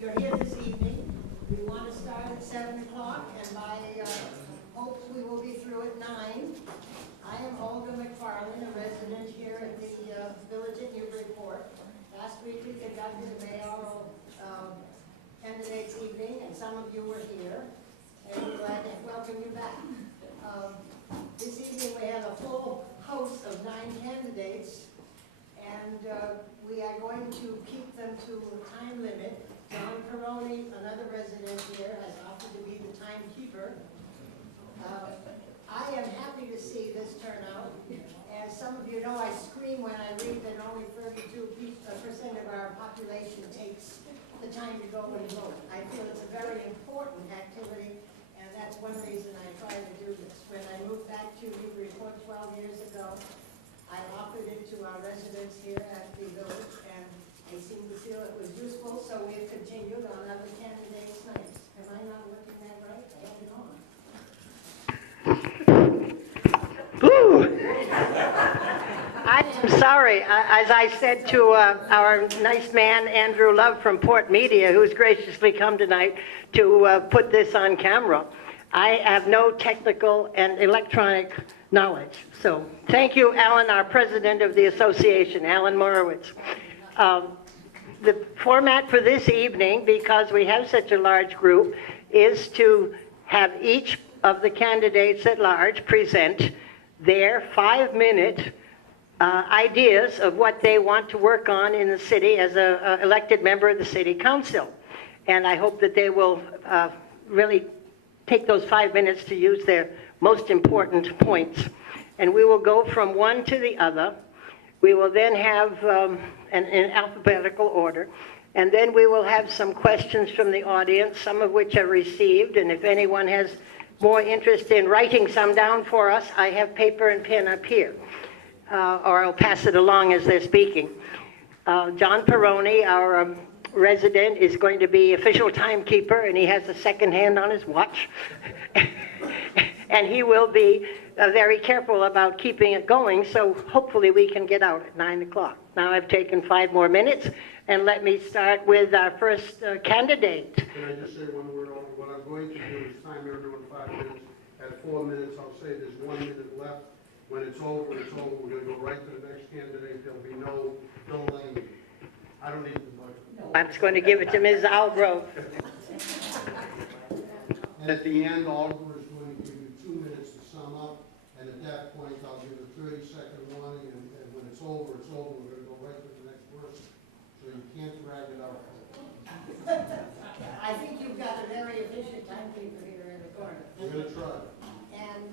you're here this evening. We want to start at 7 o'clock, and by hopes we will be through at 9. I am Olga McFarland, a resident here at the Village at Newburyport. Last week we conducted a mayoral candidates evening, and some of you were here, and we're glad to welcome you back. This evening we have a full host of 9 candidates, and we are going to keep them to a time limit. John Peroni, another resident here, has offered to be the timekeeper. I am happy to see this turnout. As some of you know, I scream when I read that only 32% of our population takes the time to go and vote. I feel it's a very important activity, and that's one reason I try to do this. When I moved back to Newburyport 12 years ago, I offered it to our residents here at the village, and they seem to feel it was useful, so we've continued on other candidates' nights. Am I not looking that right? I have it on. I'm sorry. As I said to our nice man, Andrew Love from Port Media, who's graciously come tonight to put this on camera, I have no technical and electronic knowledge. So thank you, Alan, our president of the association, Alan Morowitz. The format for this evening, because we have such a large group, is to have each of the candidates at large present their 5-minute ideas of what they want to work on in the city as an elected member of the city council. And I hope that they will really take those 5 minutes to use their most important points. And we will go from one to the other. We will then have in alphabetical order. And then we will have some questions from the audience, some of which are received. And if anyone has more interest in writing some down for us, I have paper and pen up here. Or I'll pass it along as they're speaking. John Peroni, our resident, is going to be official timekeeper, and he has a second hand on his watch. And he will be very careful about keeping it going, so hopefully we can get out at 9 o'clock. Now I've taken 5 more minutes, and let me start with our first candidate. Can I just say one word? What I'm going to do is time everyone 5 minutes. At 4 minutes, I'll say there's 1 minute left. When it's over, it's over. We're going to go right to the next candidate. There'll be no delaying. I don't need the microphone. I'm just going to give it to Ms. Algrove. And at the end, Oliver is going to give you 2 minutes to sum up. And at that point, I'll give a 30-second warning. And when it's over, it's over. We're going to go right to the next person. So you can't drag it out. I think you've got a very efficient timekeeper here in the corner. We're going to try. And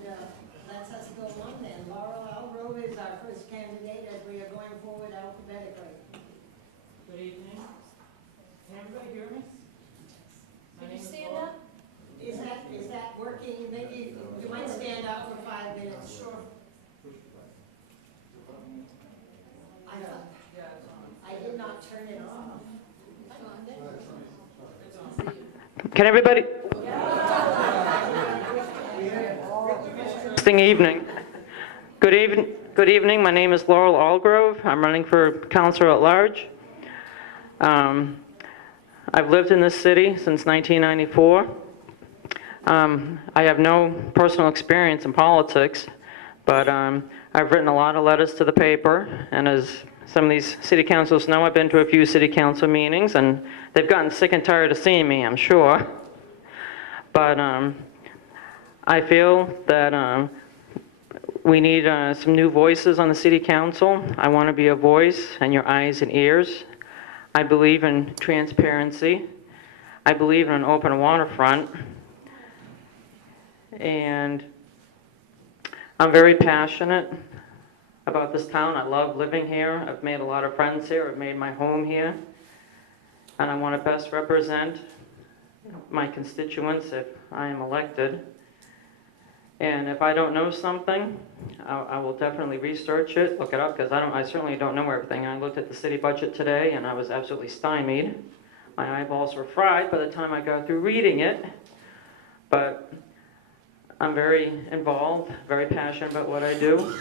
let's us go on then. Laurel Algrove is our first candidate as we are going forward alphabetically. Good evening. Can everybody hear me? Can you stand up? Is that working? Maybe you might stand up for 5 minutes. Sure. I did not turn it off. Can everybody? Good evening. Good evening. My name is Laurel Algrove. I'm running for councilor at large. I've lived in this city since 1994. I have no personal experience in politics, but I've written a lot of letters to the paper, and as some of these city councils know, I've been to a few city council meetings, and they've gotten sick and tired of seeing me, I'm sure. But I feel that we need some new voices on the city council. I want to be a voice and your eyes and ears. I believe in transparency. I believe in an open waterfront. And I'm very passionate about this town. I love living here. I've made a lot of friends here. I've made my home here. And I want to best represent my constituents if I am elected. And if I don't know something, I will definitely research it, look it up, because I certainly don't know everything. I looked at the city budget today, and I was absolutely stymied. My eyeballs were fried by the time I got through reading it. But I'm very involved, very passionate about what I do.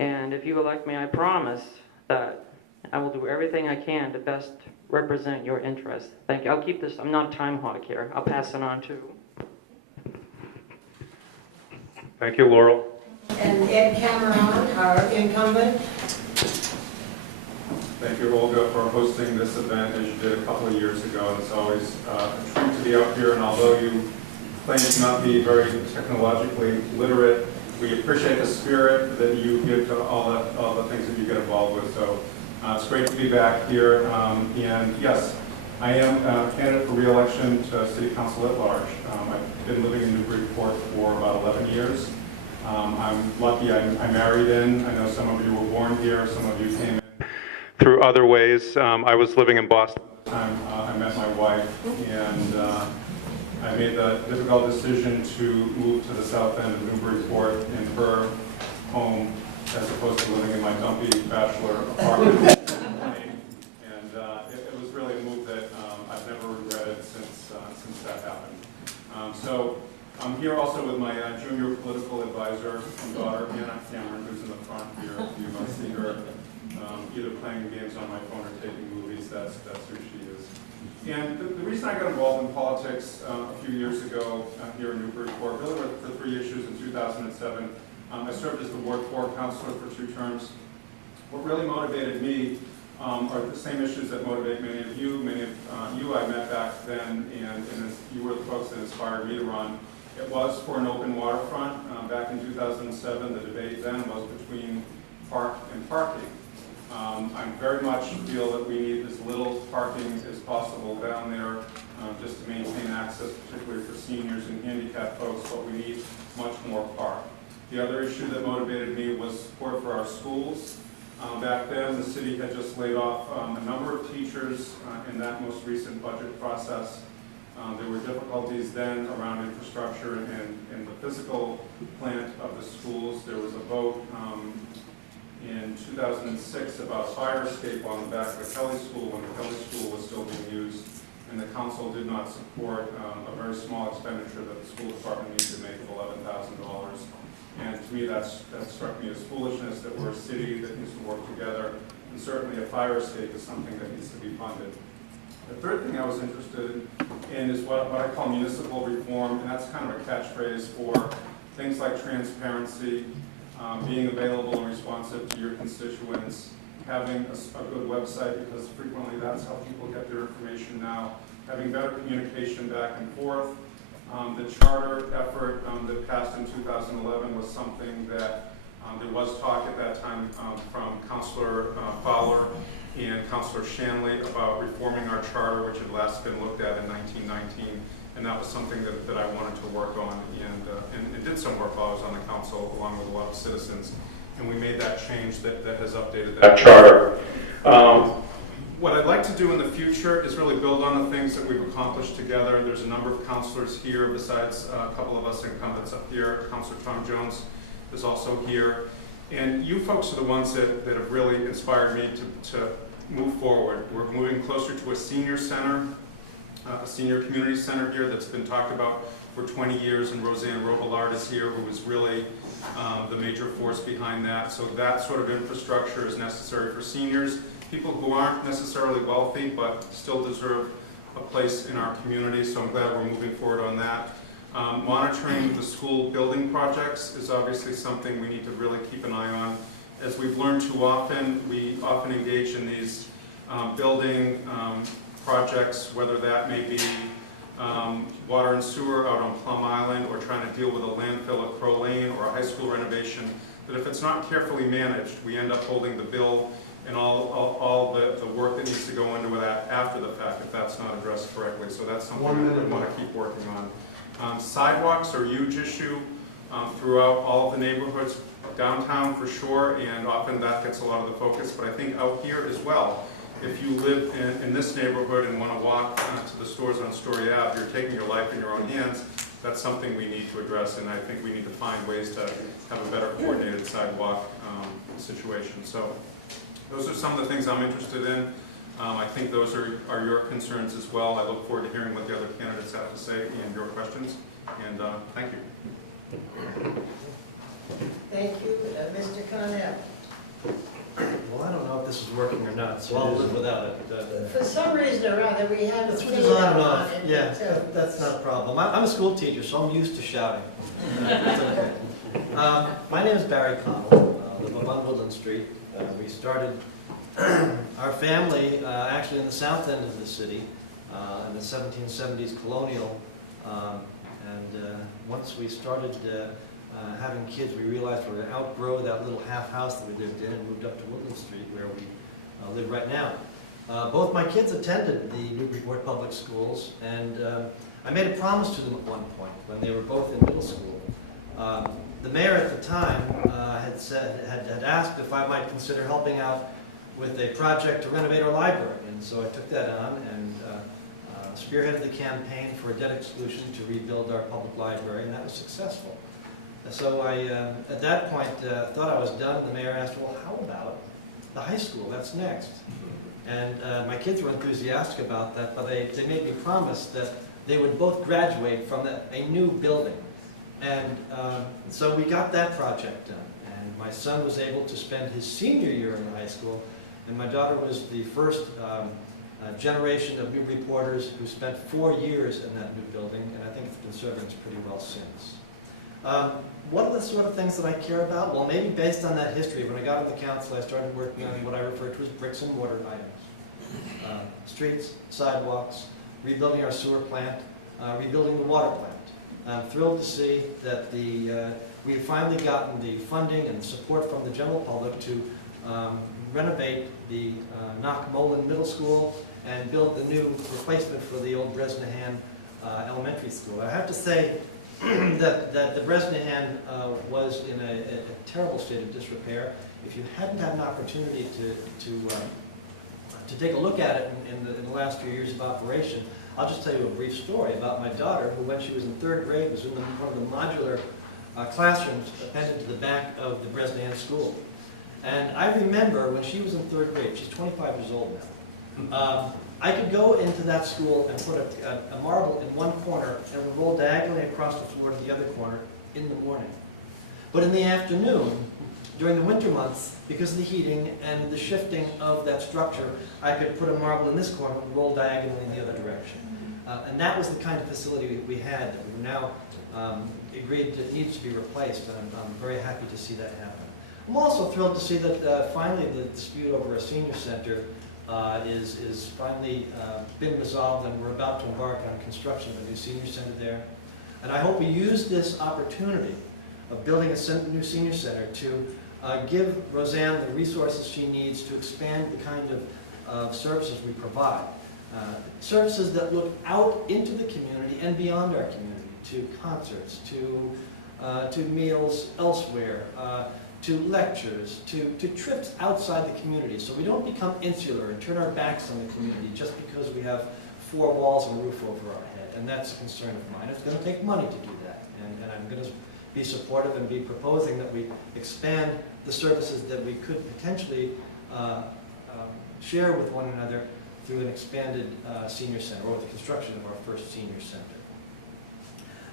And if you elect me, I promise that I will do everything I can to best represent your interests. Thank you. I'll keep this, I'm not a time hog here. I'll pass it on too. Thank you, Laurel. And Ed Cameron, our incumbent. Thank you, Olga, for hosting this event as you did a couple of years ago. It's always a treat to be up here, and although you claim to not be very technologically literate, we appreciate the spirit that you give to all the things that you get involved with. So it's great to be back here. And yes, I am a candidate for re-election to City Council at large. I've been living in Newburyport for about 11 years. I'm lucky I married in. I know some of you were born here, some of you came in through other ways. I was living in Boston at the time I met my wife, and I made the difficult decision to move to the south end of Newburyport in her home, as opposed to living in my dumpy bachelor apartment. And it was really a move that I've never regretted since that happened. So I'm here also with my junior political advisor and daughter, Anna Cameron, who's in the front here. You might see her either playing games on my phone or taking movies. That's who she is. And the reason I got involved in politics a few years ago here in Newburyport, really were for 3 issues in 2007. I served as the Ward 4 Councilor for 2 terms. What really motivated me are the same issues that motivate many of you. Many of you I met back then, and you were the folks that inspired me to run. It was for an open waterfront. Back in 2007, the debate then was between park and parking. I very much feel that we need as little parking as possible down there just to maintain access, particularly for seniors and handicapped folks, but we need much more park. The other issue that motivated me was support for our schools. Back then, the city had just laid off a number of teachers in that most recent budget process. There were difficulties then around infrastructure and the physical plant of the schools. There was a vote in 2006 about fire escape on the back of the Kelly School when the Kelly School was still being used, and the council did not support a very small expenditure that the school department needed to make of $11,000. And to me, that struck me as foolishness, that we're a city that needs to work together, and certainly a fire escape is something that needs to be funded. The third thing I was interested in is what I call municipal reform, and that's kind of a catchphrase for things like transparency, being available and responsive to your constituents, having a good website, because frequently that's how people get their information now, having better communication back and forth. The charter effort that passed in 2011 was something that there was talk at that time from Councilor Fowler and Councilor Shanley about reforming our charter, which had last been looked at in 1919. And that was something that I wanted to work on, and did some work while I was on the council, along with a lot of citizens. And we made that change that has updated that charter. What I'd like to do in the future is really build on the things that we've accomplished together. There's a number of councilors here, besides a couple of us incumbents up here. Councilor Tom Jones is also here. And you folks are the ones that have really inspired me to move forward. We're moving closer to a senior center, a senior community center here that's been talked about for 20 years, and Roseanne Robillard is here, who was really the major force behind that. So that sort of infrastructure is necessary for seniors, people who aren't necessarily wealthy but still deserve a place in our community. So I'm glad we're moving forward on that. Monitoring the school building projects is obviously something we need to really keep an eye on. As we've learned too often, we often engage in these building projects, whether that may be water and sewer out on Plum Island, or trying to deal with a landfill at Crow Lane, or a high school renovation, that if it's not carefully managed, we end up holding the bill and all the work that needs to go into that after the fact, if that's not addressed correctly. So that's something that we want to keep working on. Sidewalks are a huge issue throughout all of the neighborhoods, downtown for sure, and often that gets a lot of the focus, but I think out here as well. If you live in this neighborhood and want to walk to the stores on Story Ave, you're taking your life in your own hands. That's something we need to address, and I think we need to find ways to have a better coordinated sidewalk situation. So those are some of the things I'm interested in. I think those are your concerns as well. I look forward to hearing what the other candidates have to say and your questions. And thank you. Thank you, Mr. Connell. Well, I don't know if this is working or not, so I'll live without it. For some reason or other, we had a It fade switches on and on off, it. yeah, So- that's not a problem. I'm a school teacher, so I'm used to shouting. That's okay. My name is Barry Connell, I live on Woodland Street. We started our family actually in the south end of the city in the 1770s colonial. Once we started having kids, we realized we were going to outgrow that little half house that we lived in and moved up to Woodland Street where we live right now. Both my kids attended the Newburyport Public Schools, and I made a promise to them at one point when they were both in middle school. The mayor at the time had asked if I might consider helping out with a project to renovate our library, and so I took that on and spearheaded the campaign for a debt exclusion to rebuild our public library, and that was successful. So I, at that point, thought I was done. The mayor asked, well, how about the high school? That's next. And my kids were enthusiastic about that, but they made me promise that they would both graduate from a new building. And so we got that project done. And my son was able to spend his senior year in high school, and my daughter was the first generation of new reporters who spent 4 years in that new building, and I think it's been serving us pretty well since. What are the sort of things that I care about? Well, maybe based on that history, when I got on the council, I started working on what I refer to as bricks and mortar items. Streets, sidewalks, rebuilding our sewer plant, rebuilding the water plant. I'm thrilled to see that we've finally gotten the funding and support from the general public to renovate the Knock-Mullen Middle School and build the new replacement for the old Bresnahan Elementary School. I have to say that the Bresnahan was in a terrible state of disrepair. If you hadn't had an opportunity to take a look at it in the last few years of operation, I'll just tell you a brief story about my daughter, who when she was in 3rd grade was in one of the modular classrooms appended to the back of the Bresnahan School. And I remember when she was in 3rd grade, she's 25 years old now, I could go into that school and put a marble in one corner and would roll diagonally across the floor to the other corner in the morning. But in the afternoon, during the winter months, because of the heating and the shifting of that structure, I could put a marble in this corner and roll diagonally in the other direction. And that was the kind of facility we had that we've now agreed that needs to be replaced, and I'm very happy to see that happen. I'm also thrilled to see that finally the dispute over a senior center is finally been resolved, and we're about to embark on construction of a new senior center there. And I hope we use this opportunity of building a new senior center to give Roseanne the resources she needs to expand the kind of services we provide. Services that look out into the community and beyond our community, to concerts, to meals elsewhere, to lectures, to trips outside the community, so we don't become insular and turn our backs on the community just because we have 4 walls and a roof over our head. And that's a concern of mine. It's going to take money to do that, and I'm going to be supportive and be proposing that we expand the services that we could potentially share with one another through an expanded senior center, or with the construction of our first senior center.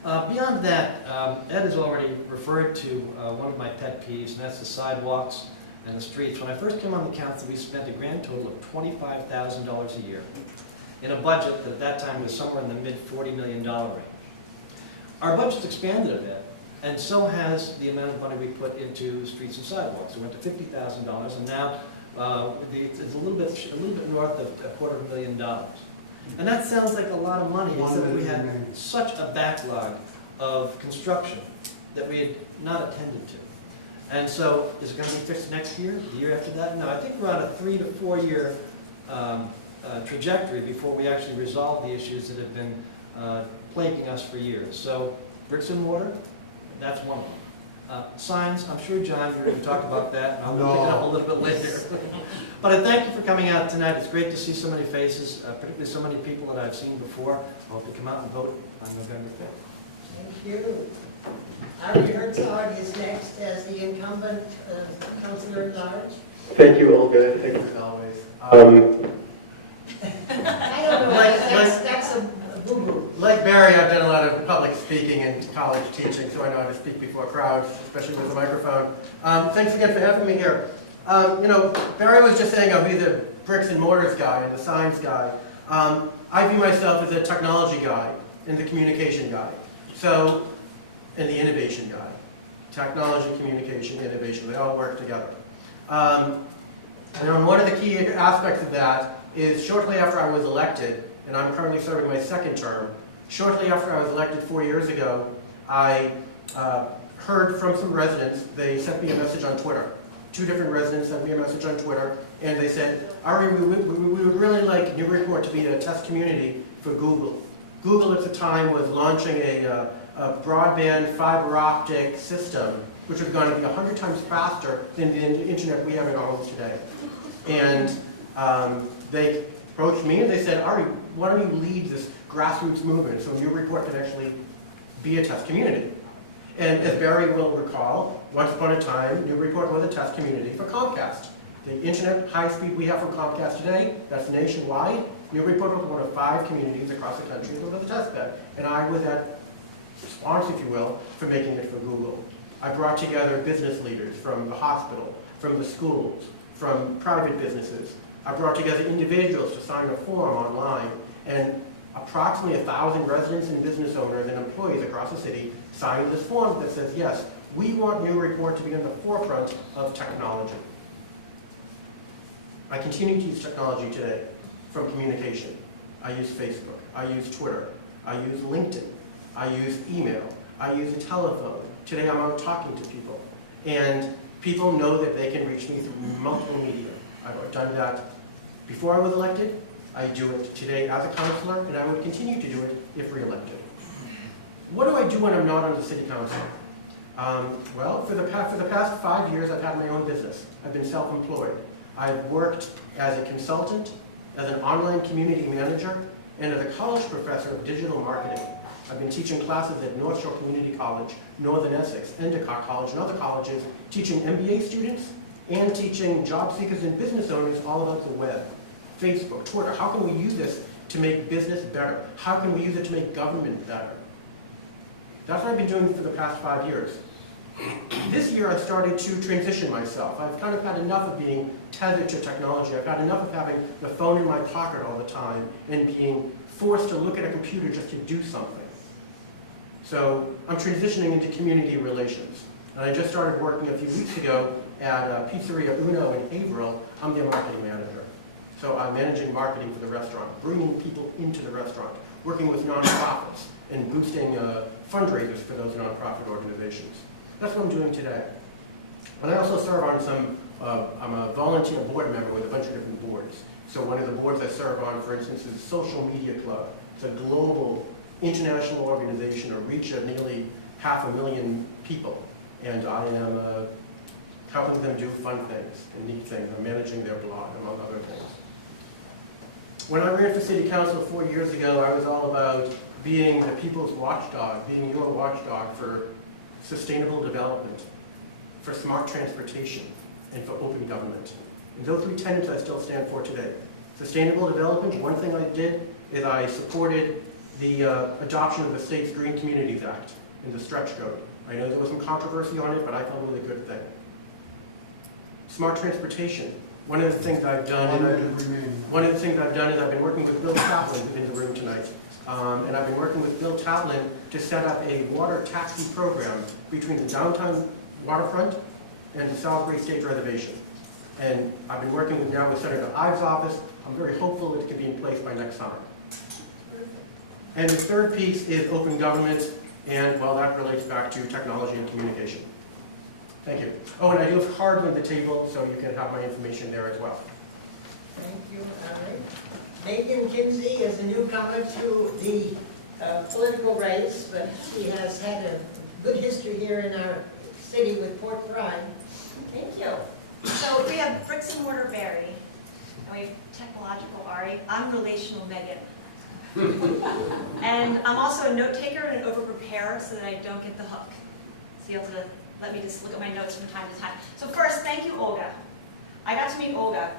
Beyond that, Ed has already referred to one of my pet peeves, and that's the sidewalks and the streets. When I first came on the council, we spent a grand total of $25,000 a year in a budget that at that time was somewhere in the mid-$40 million range. Our budget's expanded a bit, and so has the amount of money we put into streets and sidewalks. We went to $50,000, and now it's a little bit north of $250,000. And that sounds like a lot of money, except we had such a backlog of construction that we had not attended to. And so, is it going to be fixed next year, the year after that? No, I think we're on a 3 to 4 year trajectory before we actually resolve the issues that have been plaguing us for years. So, bricks and mortar, that's one of them. Signs, I'm sure, John, you're going to talk about that, and I'll pick it up a little bit later. But I thank you for coming out tonight. It's great to see so many faces, particularly so many people that I've seen before. I hope you come out and vote on November 5th. Thank you. Ari Herzog is next as the incumbent councilor at large. Thank you, Olga. Thank you as always. I don't know, that's a boo-boo. Like Barry, I've done a lot of public speaking and college teaching, so I know how to speak before crowds, especially with a microphone. Thanks again for having me here. Barry was just saying I'll be the bricks and mortars guy and the signs guy. I view myself as a technology guy and the communication guy. So, and the innovation guy. Technology, communication, innovation, they all work together. And one of the key aspects of that is shortly after I was elected, and I'm currently serving my second term, shortly after I was elected 4 years ago, I heard from some residents. They sent me a message on Twitter. 2 different residents sent me a message on Twitter, and they said, Ari, we would really like Newburyport to be a test community for Google. Google at the time was launching a broadband fiber optic system, which was going to be 100 times faster than the internet we have in our homes today. And they approached me and they said, Ari, why don't you lead this grassroots movement so Newburyport can actually be a test community? And as Barry will recall, once upon a time, Newburyport was a test community for Comcast. The internet high speed we have from Comcast today, that's nationwide. Newburyport was one of 5 communities across the country that was a test bed. And I was that response, if you will, for making it for Google. I brought together business leaders from the hospital, from the schools, from private businesses. I brought together individuals to sign a form online, and approximately 1,000 residents and business owners and employees across the city signed this form that says, yes, we want Newburyport to be in the forefront of technology. I continue to use technology today from communication. I use Facebook, I use Twitter, I use LinkedIn, I use email, I use a telephone. Today I'm out talking to people. And people know that they can reach me through multiple media. I've done that before I was elected. I do it today as a councilor, and I would continue to do it if re-elected. What do I do when I'm not on the city council? Well, for the past 5 years, I've had my own business. I've been self-employed. I've worked as a consultant, as an online community manager, and as a college professor of digital marketing. I've been teaching classes at North Shore Community College, Northern Essex, Endicott College, and other colleges, teaching MBA students and teaching job seekers and business owners all about the web, Facebook, Twitter. How can we use this to make business better? How can we use it to make government better? That's what I've been doing for the past 5 years. This year I started to transition myself. I've kind of had enough of being tethered to technology. I've had enough of having the phone in my pocket all the time and being forced to look at a computer just to do something. So I'm transitioning into community relations. And I just started working a few weeks ago at Pizzeria Uno in Haverhill. I'm their marketing manager. So I'm managing marketing for the restaurant, bringing people into the restaurant, working with nonprofits, and boosting fundraisers for those nonprofit organizations. That's what I'm doing today. And I also serve on some, I'm a volunteer board member with a bunch of different boards. So one of the boards I serve on, for instance, is Social Media Club. It's a global international organization, a reach of nearly 500,000 people. And I am helping them do fun things and neat things. I'm managing their blog, among other things. When I ran for city council 4 years ago, I was all about being the people's watchdog, being your watchdog for sustainable development, for smart transportation, and for open government. And those 3 tenets I still stand for today. Sustainable development, one thing I did is I supported the adoption of the state's Green Communities Act and the stretch code. I know there was some controversy on it, but I thought it was a good thing. Smart transportation. One of the things I've done is I've been working with Bill Taplin, who's in the room tonight. And I've been working with Bill Taplin to set up a water taxi program between the downtown waterfront and the Salisbury State Reservation. And I've been working now with Senator Ives' office. I'm very hopeful it can be in place by next summer. And the third piece is open government, and well, that relates back to technology and communication. Thank you. Oh, and I do have cards on the table, so you can have my information there as well. Thank you, Ari. Megan Kinsey is a newcomer to the political race, but she has had a good history here in our city with Port Pride. Thank you. So we have bricks and mortar Barry, and we have technological Ari. I'm relational Megan. And I'm also a note taker and an over-preparer so that I don't get the hook. So you have to let me just look at my notes from time to time. So first, thank you, Olga. I got to meet Olga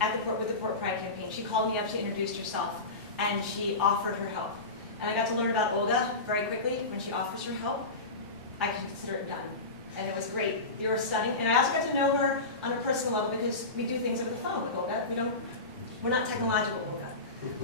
at the with the Port Pride campaign. She called me up, she introduced herself, and she offered her help. And I got to learn about Olga very quickly. When she offers her help, I can consider it done. and it was great. You were stunning, and I also got to know her on a personal level because we do things over the phone with Olga. We're not technological, Olga.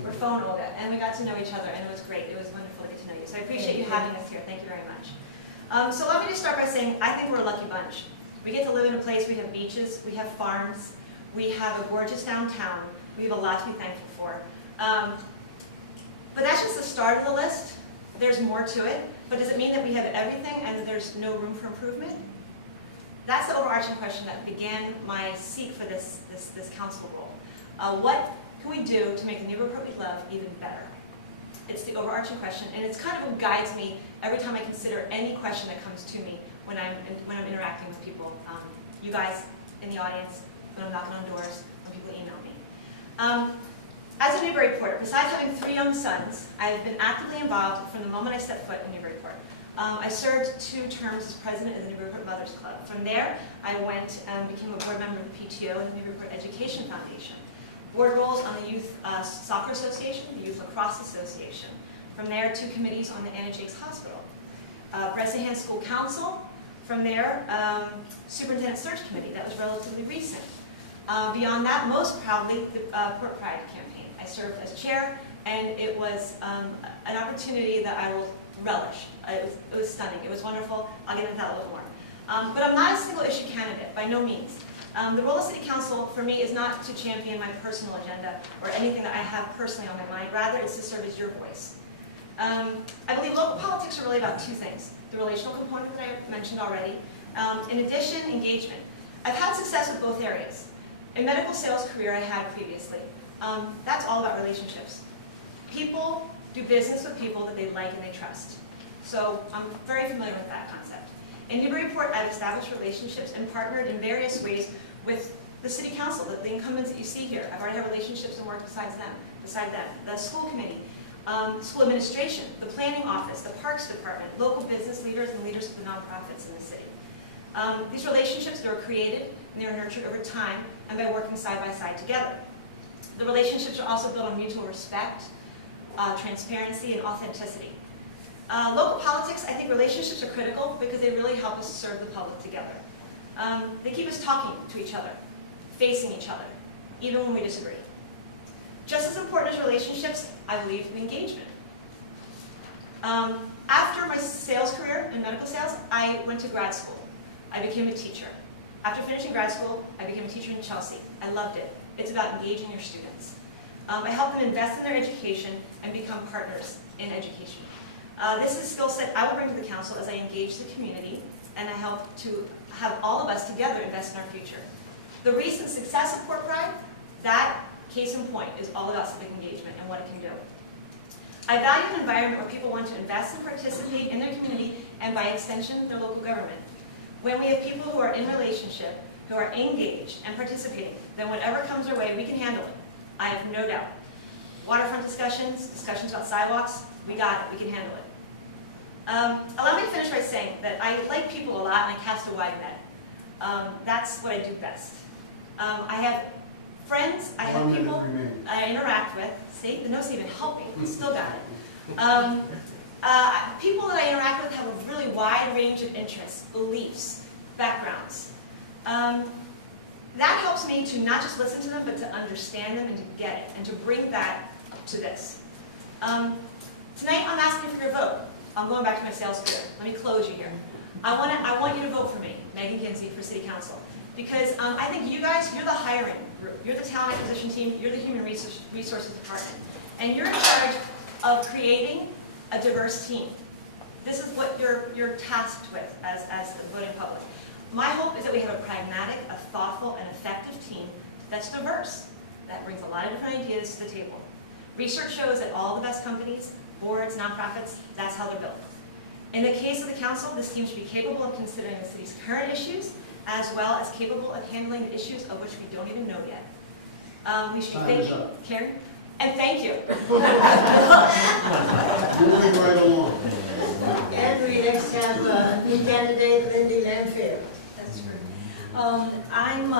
We're phone Olga, and we got to know each other, and it was great. It was wonderful to get to know you. So I appreciate you having us here. Thank you very much. So let me just start by saying I think we're a lucky bunch. We get to live in a place, we have beaches, we have farms, we have a gorgeous downtown. We have a lot to be thankful for. But that's just the start of the list. There's more to it. But does it mean that we have everything and there's no room for improvement? That's the overarching question that began my seek for this council role. What can we do to make the neighborhood we love even better? It's the overarching question, and it's kind of what guides me every time I consider any question that comes to me when I'm interacting with people. You guys in the audience, when I'm knocking on doors, when people email me. As a Newburyporter, besides having 3 young sons, I've been actively involved from the moment I stepped foot in Newburyport. I served 2 terms as president of the Newburyport Mothers Club. From there, I went and became a board member of the PTO and the Newburyport Education Foundation. Board roles on the Youth Soccer Association, the Youth Lacrosse Association. From there, 2 committees on the Anna Jakes Hospital. Bresnahan School Council. From there, Superintendent Search Committee. That was relatively recent. Beyond that, most proudly, the Port Pride campaign. I served as chair, and it was an opportunity that I will relish. It was stunning. It was wonderful. I'll get into that a little more. But I'm not a single issue candidate, by no means. The role of City Council, for me, is not to champion my personal agenda or anything that I have personally on my mind. Rather, it's to serve as your voice. I believe local politics are really about 2 things. The relational component that I mentioned already. In addition, engagement. I've had success with both areas. A medical sales career I had previously. That's all about relationships. People do business with people that they like and they trust. So I'm very familiar with that concept. In Newburyport, I've established relationships and partnered in various ways with the City Council, the incumbents that you see here. I've already had relationships and worked beside them. The school committee, school administration, the planning office, the parks department, local business leaders, and leaders of the nonprofits in the city. These relationships, they were created and they were nurtured over time and by working side by side together. The relationships are also built on mutual respect, transparency, and authenticity. Local politics, I think relationships are critical because they really help us serve the public together. They keep us talking to each other, facing each other, even when we disagree. Just as important as relationships, I believe, engagement. After my sales career in medical sales, I went to grad school. I became a teacher. After finishing grad school, I became a teacher in Chelsea. I loved it. It's about engaging your students. I help them invest in their education and become partners in education. This is a skill set I will bring to the council as I engage the community and I help to have all of us together invest in our future. The recent success of Port Pride, that case in point is all about civic engagement and what it can do. I value an environment where people want to invest and participate in their community and by extension, their local government. When we have people who are in relationship, who are engaged and participating, then whatever comes our way, we can handle it. I have no doubt. Waterfront discussions about sidewalks, we got it, we can handle it. Allow me to finish by saying that I like people a lot and I cast a wide net. That's what I do best. I have friends, I have people I interact with. See, the note's even helping, we still got it. People that I interact with have a really wide range of interests, beliefs, backgrounds. That helps me to not just listen to them, but to understand them and to get it, and to bring that to this. Tonight I'm asking for your vote. I'm going back to my sales career. Let me close you here. I want you to vote for me, Megan Kinsey, for City Council. Because I think you guys, you're the hiring group. You're the talent acquisition team. You're the human resources department. And you're in charge of creating a diverse team. This is what you're tasked with as the voting public. My hope is that we have a pragmatic, a thoughtful, and effective team that's diverse, that brings a lot of different ideas to the table. Research shows that all the best companies, boards, nonprofits, that's how they're built. In the case of the council, this team should be capable of considering the city's current issues, as well as capable of handling the issues of which we don't even know yet. We should be thinking, Karen? And thank you. Moving right along. And we next have new candidate Lindy Lanfair. That's true. I'm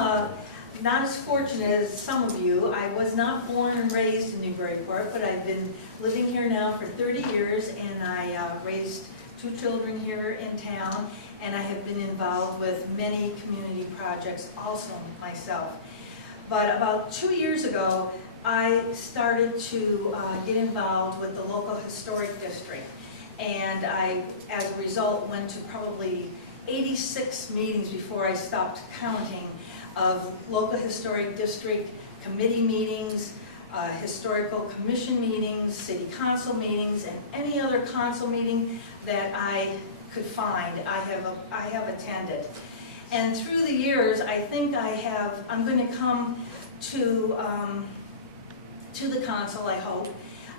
not as fortunate as some of you. I was not born and raised in Newburyport, but I've been living here now for 30 years, and I raised 2 children here in town. and I have been involved with many community projects also myself. But about 2 years ago, I started to get involved with the local historic district. And I, as a result, went to probably 86 meetings before I stopped counting of local historic district committee meetings, historical commission meetings, city council meetings, and any other council meeting that I could find, I have attended. And through the years, I think I'm going to come to the council, I hope,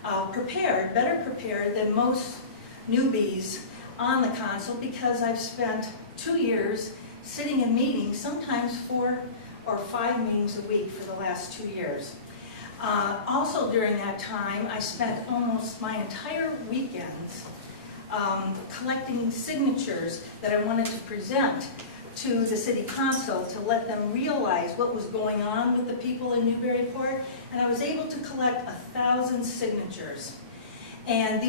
better prepared than most newbies on the council, because I've spent 2 years sitting in meetings, sometimes 4 or 5 meetings a week for the last 2 years. Also during that time, I spent almost my entire weekends collecting signatures that I wanted to present to the city council to let them realize what was going on with the people in Newburyport, and I was able to collect 1,000 signatures. And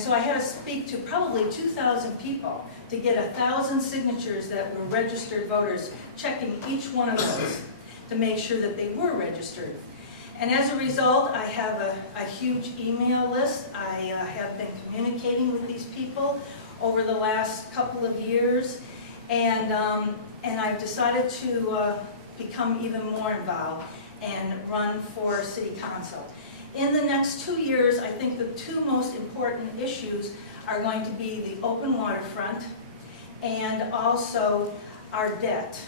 so I had to speak to probably 2,000 people to get 1,000 signatures that were registered voters, checking each one of those to make sure that they were registered. And as a result, I have a huge email list. I have been communicating with these people over the last couple of years, and I've decided to become even more involved and run for city council. In the next 2 years, I think the 2 most important issues are going to be the open waterfront and also our debt.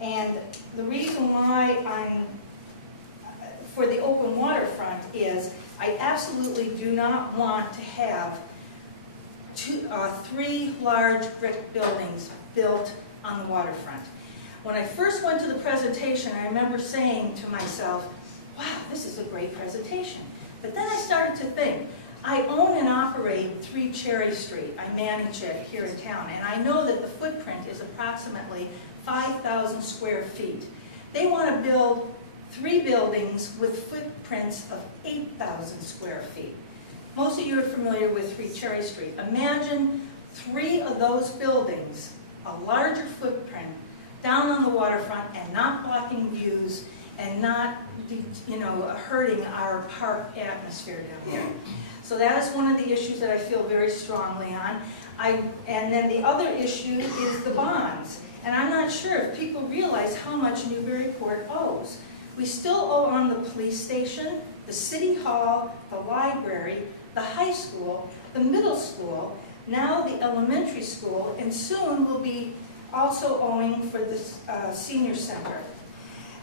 And the reason why I'm for the open waterfront is I absolutely do not want to have 3 large brick buildings built on the waterfront. When I first went to the presentation, I remember saying to myself, wow, this is a great presentation. But then I started to think, I own and operate 3 Cherry Street. I manage it here in town, and I know that the footprint is approximately 5,000 square feet. They want to build 3 buildings with footprints of 8,000 square feet. Most of you are familiar with 3 Cherry Street. Imagine 3 of those buildings, a larger footprint, down on the waterfront and not blocking views and not, hurting our park atmosphere down here. So that is one of the issues that I feel very strongly on. And then the other issue is the bonds. And I'm not sure if people realize how much Newburyport owes. We still owe on the police station, the city hall, the library, the high school, the middle school, now the elementary school, and soon we'll be also owing for the senior center.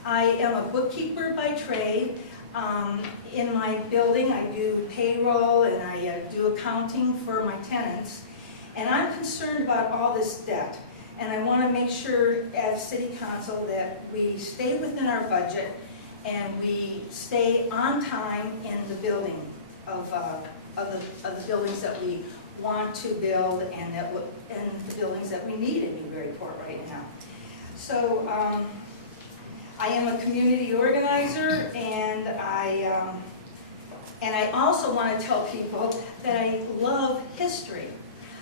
I am a bookkeeper by trade. In my building, I do payroll and I do accounting for my tenants. And I'm concerned about all this debt. And I want to make sure as city council that we stay within our budget and we stay on time in the building of the buildings that we want to build and the buildings that we need in Newburyport right now. So I am a community organizer, and I also want to tell people that I love history.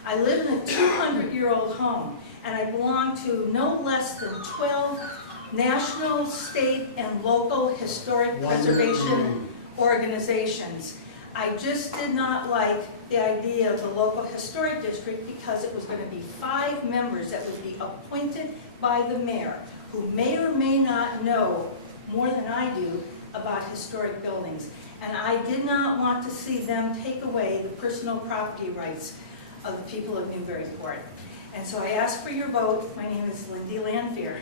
I live in a 200-year-old home, and I belong to no less than 12 national, state, and local historic preservation organizations. I just did not like the idea of the local historic district because it was going to be 5 members that would be appointed by the mayor, who may or may not know more than I do about historic buildings. And I did not want to see them take away the personal property rights of the people of Newburyport. And so I ask for your vote. My name is Lindy Lanfear.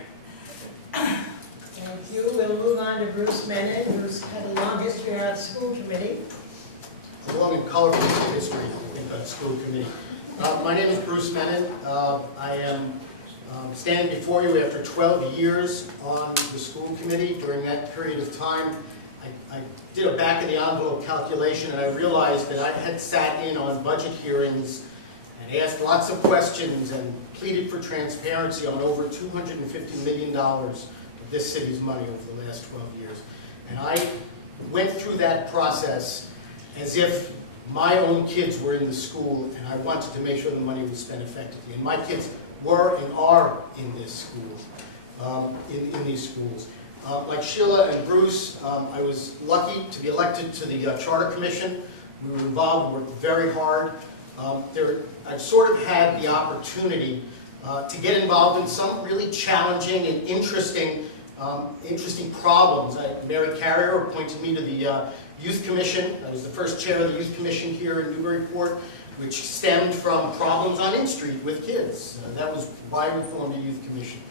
Thank you. We'll move on to Bruce Menon, who's had a long history on the school committee. A long and colorful history in the school committee. My name is Bruce Menon. I am standing before you after 12 years on the school committee. During that period of time, I did a back-of-the-envelope calculation, and I realized that I had sat in on budget hearings and asked lots of questions and pleaded for transparency on over $250 million of this city's money over the last 12 years. And I went through that process as if my own kids were in the school, and I wanted to make sure the money was spent effectively. And my kids were and are in this school, in these schools. Like Sheila and Bruce, I was lucky to be elected to the Charter Commission. We were involved, we worked very hard. I've sort of had the opportunity to get involved in some really challenging and interesting problems. Mary Carrier appointed me to the Youth Commission. I was the first chair of the Youth Commission here in Newburyport, which stemmed from problems on In Street with kids. That was why we formed a Youth Commission.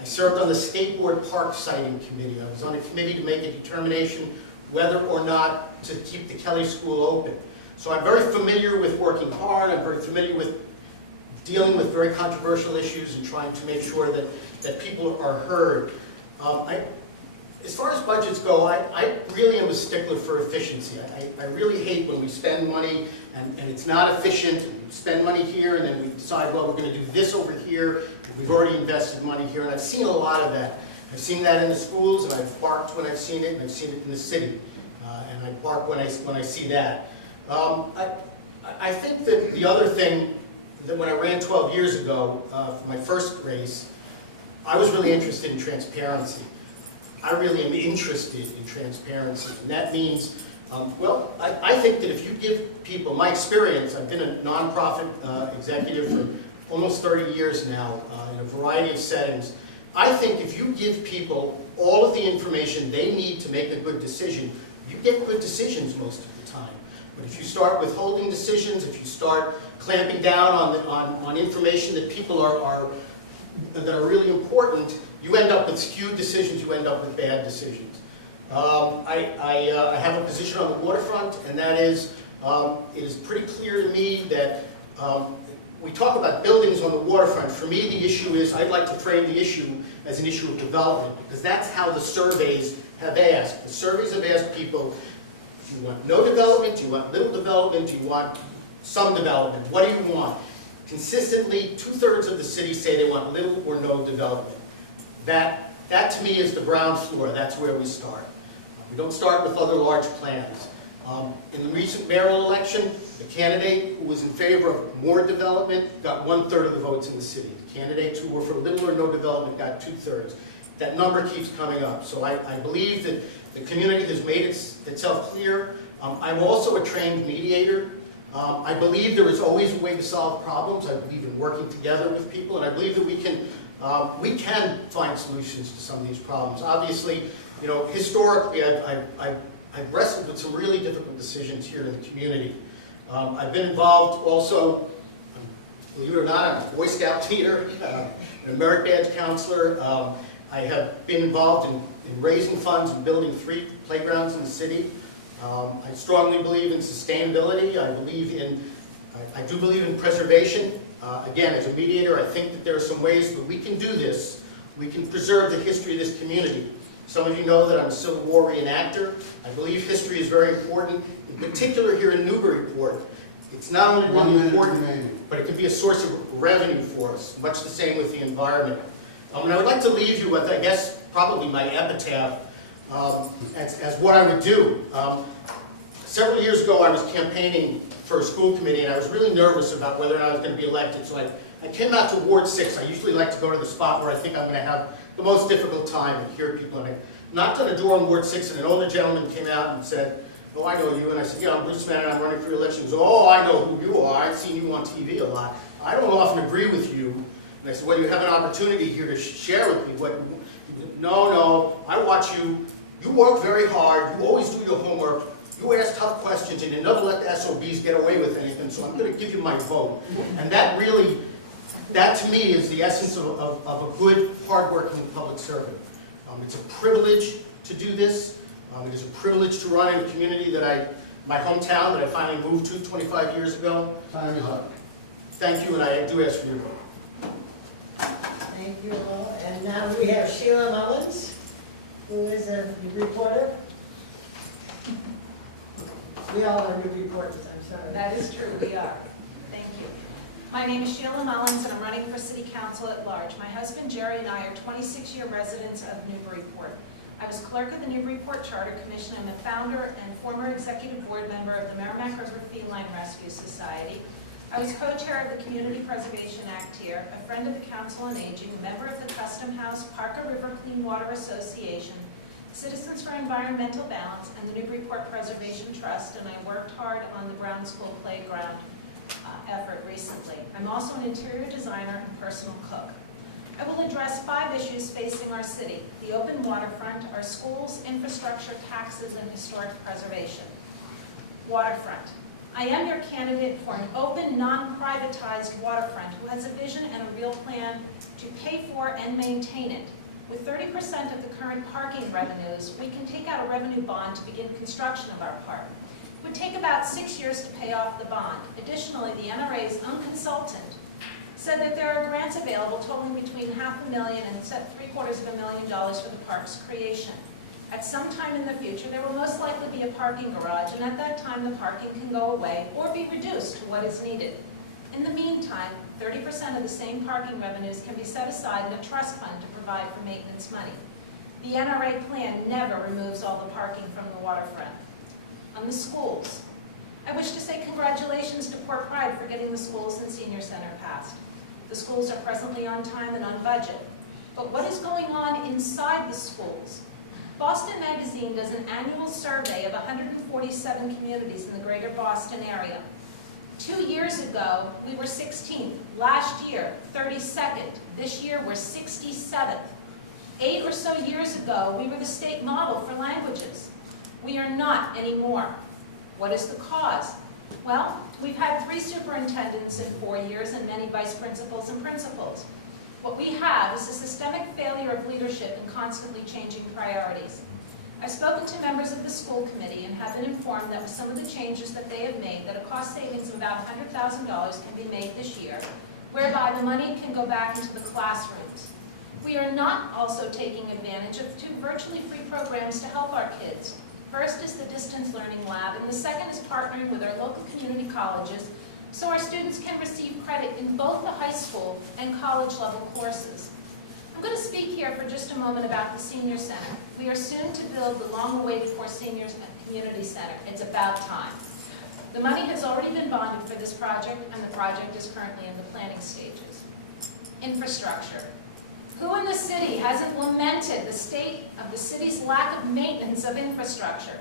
I served on the Skateboard Park Siting Committee. I was on a committee to make a determination whether or not to keep the Kelly School open. So I'm very familiar with working hard. I'm very familiar with dealing with very controversial issues and trying to make sure that people are heard. As far as budgets go, I really am a stickler for efficiency. I really hate when we spend money and it's not efficient. We spend money here and then we decide, well, we're going to do this over here. We've already invested money here, and I've seen a lot of that. I've seen that in the schools, and I've barked when I've seen it, and I've seen it in the city. And I bark when I see that. I think that the other thing, that when I ran 12 years ago for my first race, I was really interested in transparency. I really am interested in transparency, and that means, well, I think that if you give people, my experience, I've been a nonprofit executive for almost 30 years now in a variety of settings. I think if you give people all of the information they need to make a good decision, you get good decisions most of the time. But if you start withholding decisions, if you start clamping down on information that people that are really important, you end up with skewed decisions, you end up with bad decisions. I have a position on the waterfront, and that is, it is pretty clear to me that we talk about buildings on the waterfront. For me, the issue is, I'd like to frame the issue as an issue of development, because that's how the surveys have asked. The surveys have asked people, do you want no development? Do you want little development? Do you want some development? What do you want? Consistently, 2/3 of the cities say they want little or no development. That to me is the ground floor. That's where we start. We don't start with other large plans. In the recent mayoral election, the candidate who was in favor of more development got 1/3 of the votes in the city. The candidates who were for little or no development got 2/3. That number keeps coming up. So I believe that the community has made itself clear. I'm also a trained mediator. I believe there is always a way to solve problems. I believe in working together with people, and I believe that we can find solutions to some of these problems. Obviously, you know, historically, I've wrestled with some really difficult decisions here in the community. I've been involved also, believe it or not, I'm a Boy Scout leader, an merit badge counselor. I have been involved in raising funds and building 3 playgrounds in the city. I strongly believe in sustainability. I do believe in preservation. Again, as a mediator, I think that there are some ways that we can do this. We can preserve the history of this community. Some of you know that I'm a Civil War reenactor. I believe history is very important, in particular here in Newburyport. It's not only really important, but it can be a source of revenue for us, much the same with the environment. And I would like to leave you with, I guess, probably my epitaph as what I would do. Several years ago, I was campaigning for a school committee, and I was really nervous about whether or not I was going to be elected. So I came out to Ward 6. I usually like to go to the spot where I think I'm going to have the most difficult time and hear people. And I knocked on the door in Ward 6, and an older gentleman came out and said, "Oh, I know you." And I said, "Yeah, I'm Bruce Mann, and I'm running for re-election." He goes, "Oh, I know who you are. I've seen you on TV a lot. I don't often agree with you." And I said, "Well, you have an opportunity here to share with me what." He said, "No, I watch you. You work very hard. You always do your homework. You ask tough questions, and you never let the SOBs get away with anything, so I'm going to give you my vote." And that really, that to me is the essence of a good, hard-working public servant. It's a privilege to do this. It is a privilege to run in a community my hometown that I finally moved to 25 years ago. Time is up. Thank you, and I do ask for your vote. Thank you all. And now we have Sheila Mullins, who is a reporter. We all are new reporters, I'm sorry. That is true, we are. Thank you. My name is Sheila Mullins, and I'm running for City Council at large. My husband Jerry and I are 26-year residents of Newburyport. I was clerk of the Newburyport Charter Commission. I'm the founder and former executive board member of the Merrimack River Feline Rescue Society. I was co-chair of the Community Preservation Act here, a friend of the Council on Aging, a member of the Custom House, Parker River Clean Water Association, Citizens for Environmental Balance, and the Newburyport Preservation Trust, and I worked hard on the Brown School playground effort recently. I'm also an interior designer and personal cook. I will address 5 issues facing our city: the open waterfront, our schools, infrastructure, taxes, and historic preservation. Waterfront. I am your candidate for an open, non-privatized waterfront who has a vision and a real plan to pay for and maintain it. With 30% of the current parking revenues, we can take out a revenue bond to begin construction of our park. It would take about 6 years to pay off the bond. Additionally, the NRA's own consultant said that there are grants available totaling between $500,000 and $750,000 for the park's creation. At some time in the future, there will most likely be a parking garage, and at that time the parking can go away or be reduced to what is needed. In the meantime, 30% of the same parking revenues can be set aside in a trust fund to provide for maintenance money. The NRA plan never removes all the parking from the waterfront. On the schools, I wish to say congratulations to Port Pride for getting the schools and senior center passed. The schools are presently on time and on budget. But what is going on inside the schools? Boston Magazine does an annual survey of 147 communities in the greater Boston area. 2 years ago, we were 16th. Last year, 32nd. This year, we're 67th. 8 or so years ago, we were the state model for languages. We are not anymore. What is the cause? Well, we've had 3 superintendents in 4 years and many vice principals and principals. What we have is a systemic failure of leadership and constantly changing priorities. I've spoken to members of the school committee and have been informed that with some of the changes that they have made, that a cost savings of about $100,000 can be made this year, whereby the money can go back into the classrooms. We are not also taking advantage of 2 virtually free programs to help our kids. First is the Distance Learning Lab, and the second is partnering with our local community colleges so our students can receive credit in both the high school and college level courses. I'm going to speak here for just a moment about the Senior Center. We are soon to build the long-awaited for Seniors Community Center. It's about time. The money has already been bonded for this project, and the project is currently in the planning stages. Infrastructure. Who in the city hasn't lamented the state of the city's lack of maintenance of infrastructure?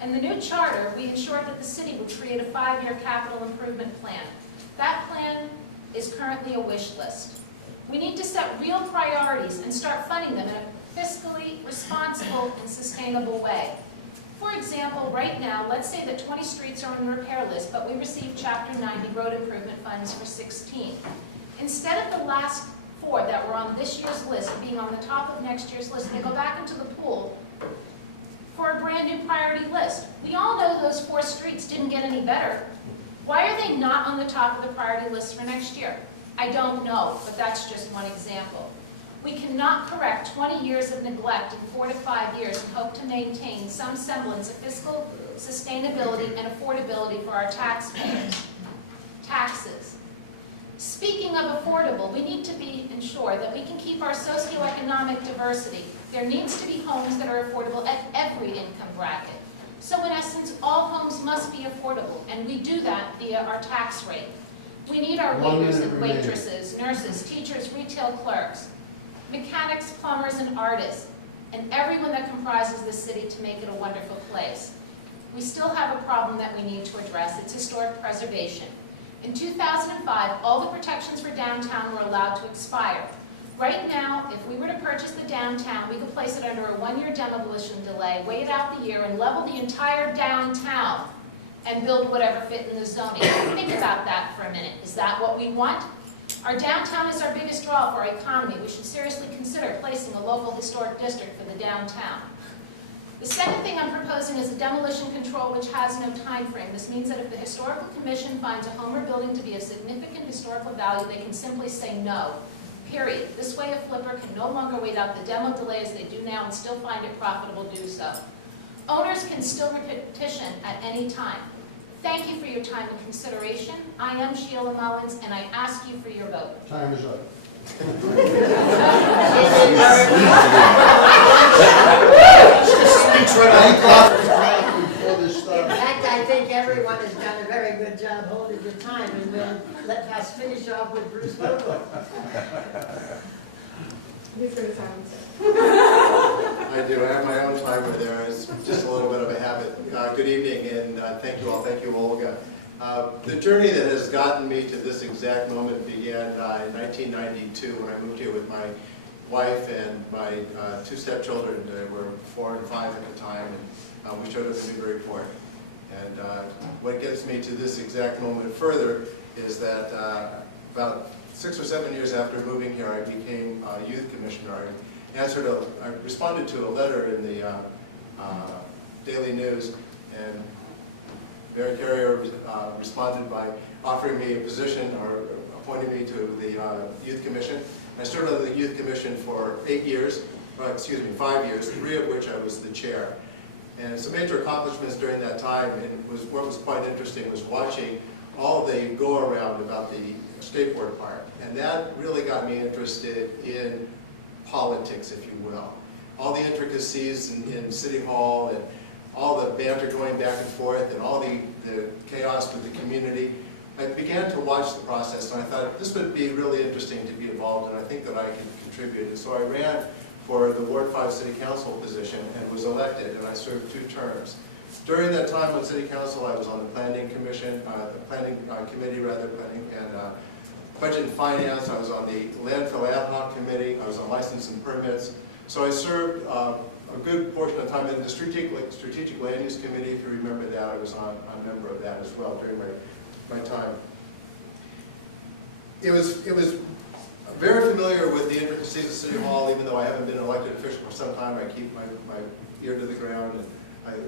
In the new charter, we ensured that the city would create a 5-year capital improvement plan. That plan is currently a wish list. We need to set real priorities and start funding them in a fiscally responsible and sustainable way. For example, right now, let's say that 20 streets are on the repair list, but we received Chapter 90 road improvement funds for 16. Instead of the last 4 that were on this year's list being on the top of next year's list, they go back into the pool for a brand new priority list. We all know those 4 streets didn't get any better. Why are they not on the top of the priority list for next year? I don't know, but that's just one example. We cannot correct 20 years of neglect in 4 to 5 years and hope to maintain some semblance of fiscal sustainability and affordability for our taxpayers. Taxes. Speaking of affordable, we need to ensure that we can keep our socioeconomic diversity. There needs to be homes that are affordable at every income bracket. So in essence, all homes must be affordable, and we do that via our tax rate. We need our waiters and waitresses, nurses, teachers, retail clerks, mechanics, plumbers, and artists, and everyone that comprises the city to make it a wonderful place. We still have a problem that we need to address. It's historic preservation. In 2005, all the protections for downtown were allowed to expire. Right now, if we were to purchase the downtown, we could place it under a 1-year demolition delay, wait out the year, and level the entire downtown and build whatever fit in the zoning. Think about that for a minute. Is that what we want? Our downtown is our biggest draw for our economy. We should seriously consider placing a local historic district for the downtown. The second thing I'm proposing is a demolition control which has no time frame. This means that if the Historical Commission finds a home or building to be of significant historical value, they can simply say no, period. This way a flipper can no longer wait out the demo delay as they do now and still find it profitable to do so. Owners can still petition at any time. Thank you for your time and consideration. I am Sheila Mullins, and I ask you for your vote. Time is up. Speaks right Before this In starts. fact, I think everyone has done a very good job holding of your time, and we'll let us finish off with Bruce Vogel. He's going to time himself. I do. I have my own timer there. It's just a little bit of a habit. Good evening, and thank you all. Thank you, Olga. The journey that has gotten me to this exact moment began in 1992 when I moved here with my wife and my two stepchildren. They were 4 and 5 at the time, and we showed up in Newburyport. And what gets me to this exact moment further is that about 6 or 7 years after moving here, I became a youth commissioner. I responded to a letter in the Daily News, and Mayor Carrier responded by offering me a position or appointing me to the Youth Commission. I served on the Youth Commission for 5 years, 3 of which I was the chair. And some major accomplishments during that time, and what was quite interesting was watching all the go-around about the skateboard park. And that really got me interested in politics, if you will. All the intricacies in City Hall and all the banter going back and forth and all the chaos with the community. I began to watch the process, and I thought this would be really interesting to be involved in. I think that I could contribute. And so I ran for the Ward 5 City Council position and was elected, and I served 2 terms. During that time on City Council, I was on the Planning Commission, Planning Committee rather, Planning and Budget and Finance. I was on the Landfill Ad Hoc Committee. I was on License and Permits. So I served a good portion of time in the Strategic Land Use Committee. If you remember that, I was a member of that as well during my time. It was very familiar with the intricacies of City Hall, even though I haven't been an elected official for some time. I keep my ear to the ground, and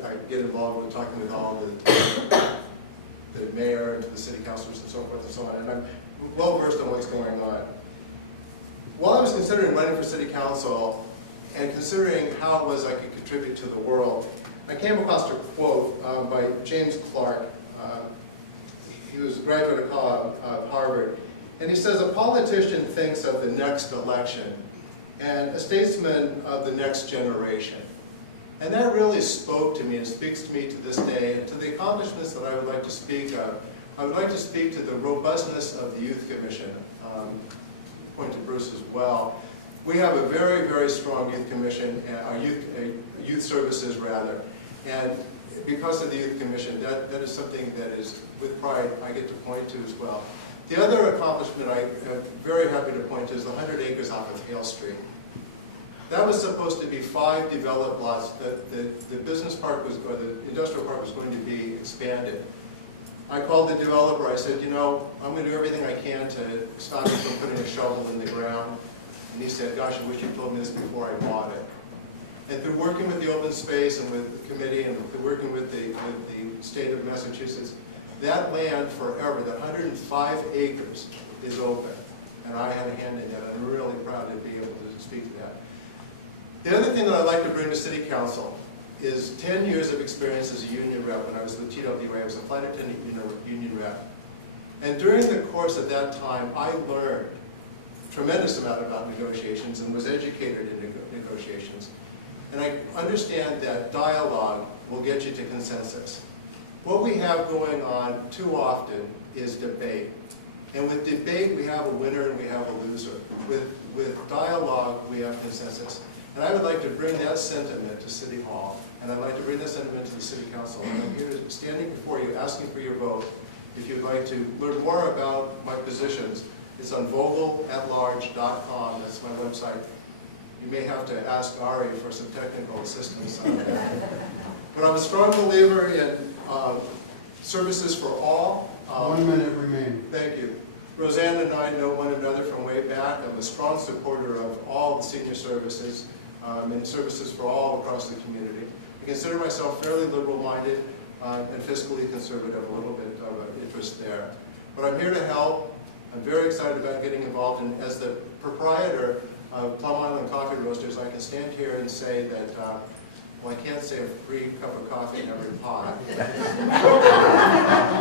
I get involved with talking with all the mayor and the city councilors and so forth and so on, and I'm well versed on what's going on. While I was considering running for city council and considering how it was I could contribute to the world, I came across a quote by James Clark. He was a graduate of Harvard. And he says, a politician thinks of the next election and a statesman of the next generation. And that really spoke to me and speaks to me to this day. And to the accomplishments that I would like to speak of, I would like to speak to the robustness of the Youth Commission. Point to Bruce as well. We have a very, very strong Youth Commission, youth services rather. And because of the Youth Commission, that is something that is, with pride, I get to point to as well. The other accomplishment I am very happy to point to is the 100 acres off of Hale Street. That was supposed to be 5 developed lots. The business park was, or the industrial park was going to be expanded. I called the developer. I said, you know, I'm going to do everything I can to stop you from putting a shovel in the ground. And he said, gosh, I wish you told me this before I bought it. And through working with the open space and with the committee and working with the state of Massachusetts, that land forever, that 105 acres is open. And I had a hand in that. I'm really proud to be able to speak to that. The other thing that I'd like to bring to City Council is 10 years of experience as a union rep. When I was with TWA, I was a flight attendant union rep. And during the course of that time, I learned a tremendous amount about negotiations and was educated in negotiations. And I understand that dialogue will get you to consensus. What we have going on too often is debate. And with debate, we have a winner and we have a loser. With dialogue, we have consensus. And I would like to bring that sentiment to City Hall, and I'd like to bring that sentiment to the City Council. And I'm here standing before you, asking for your vote. If you'd like to learn more about my positions, it's on vogelatlarge.com. That's my website. You may have to ask Ari for some technical assistance on that. But I'm a strong believer in services for all. 1 minute remaining. Thank you. Roseanne and I know one another from way back. I'm a strong supporter of all the senior services and services for all across the community. I consider myself fairly liberal-minded and fiscally conservative, a little bit of an interest there. But I'm here to help. I'm very excited about getting involved, and as the proprietor of Plum Island Coffee Roasters, I can stand here and say that, well, I can't say a free cup of coffee in every pot.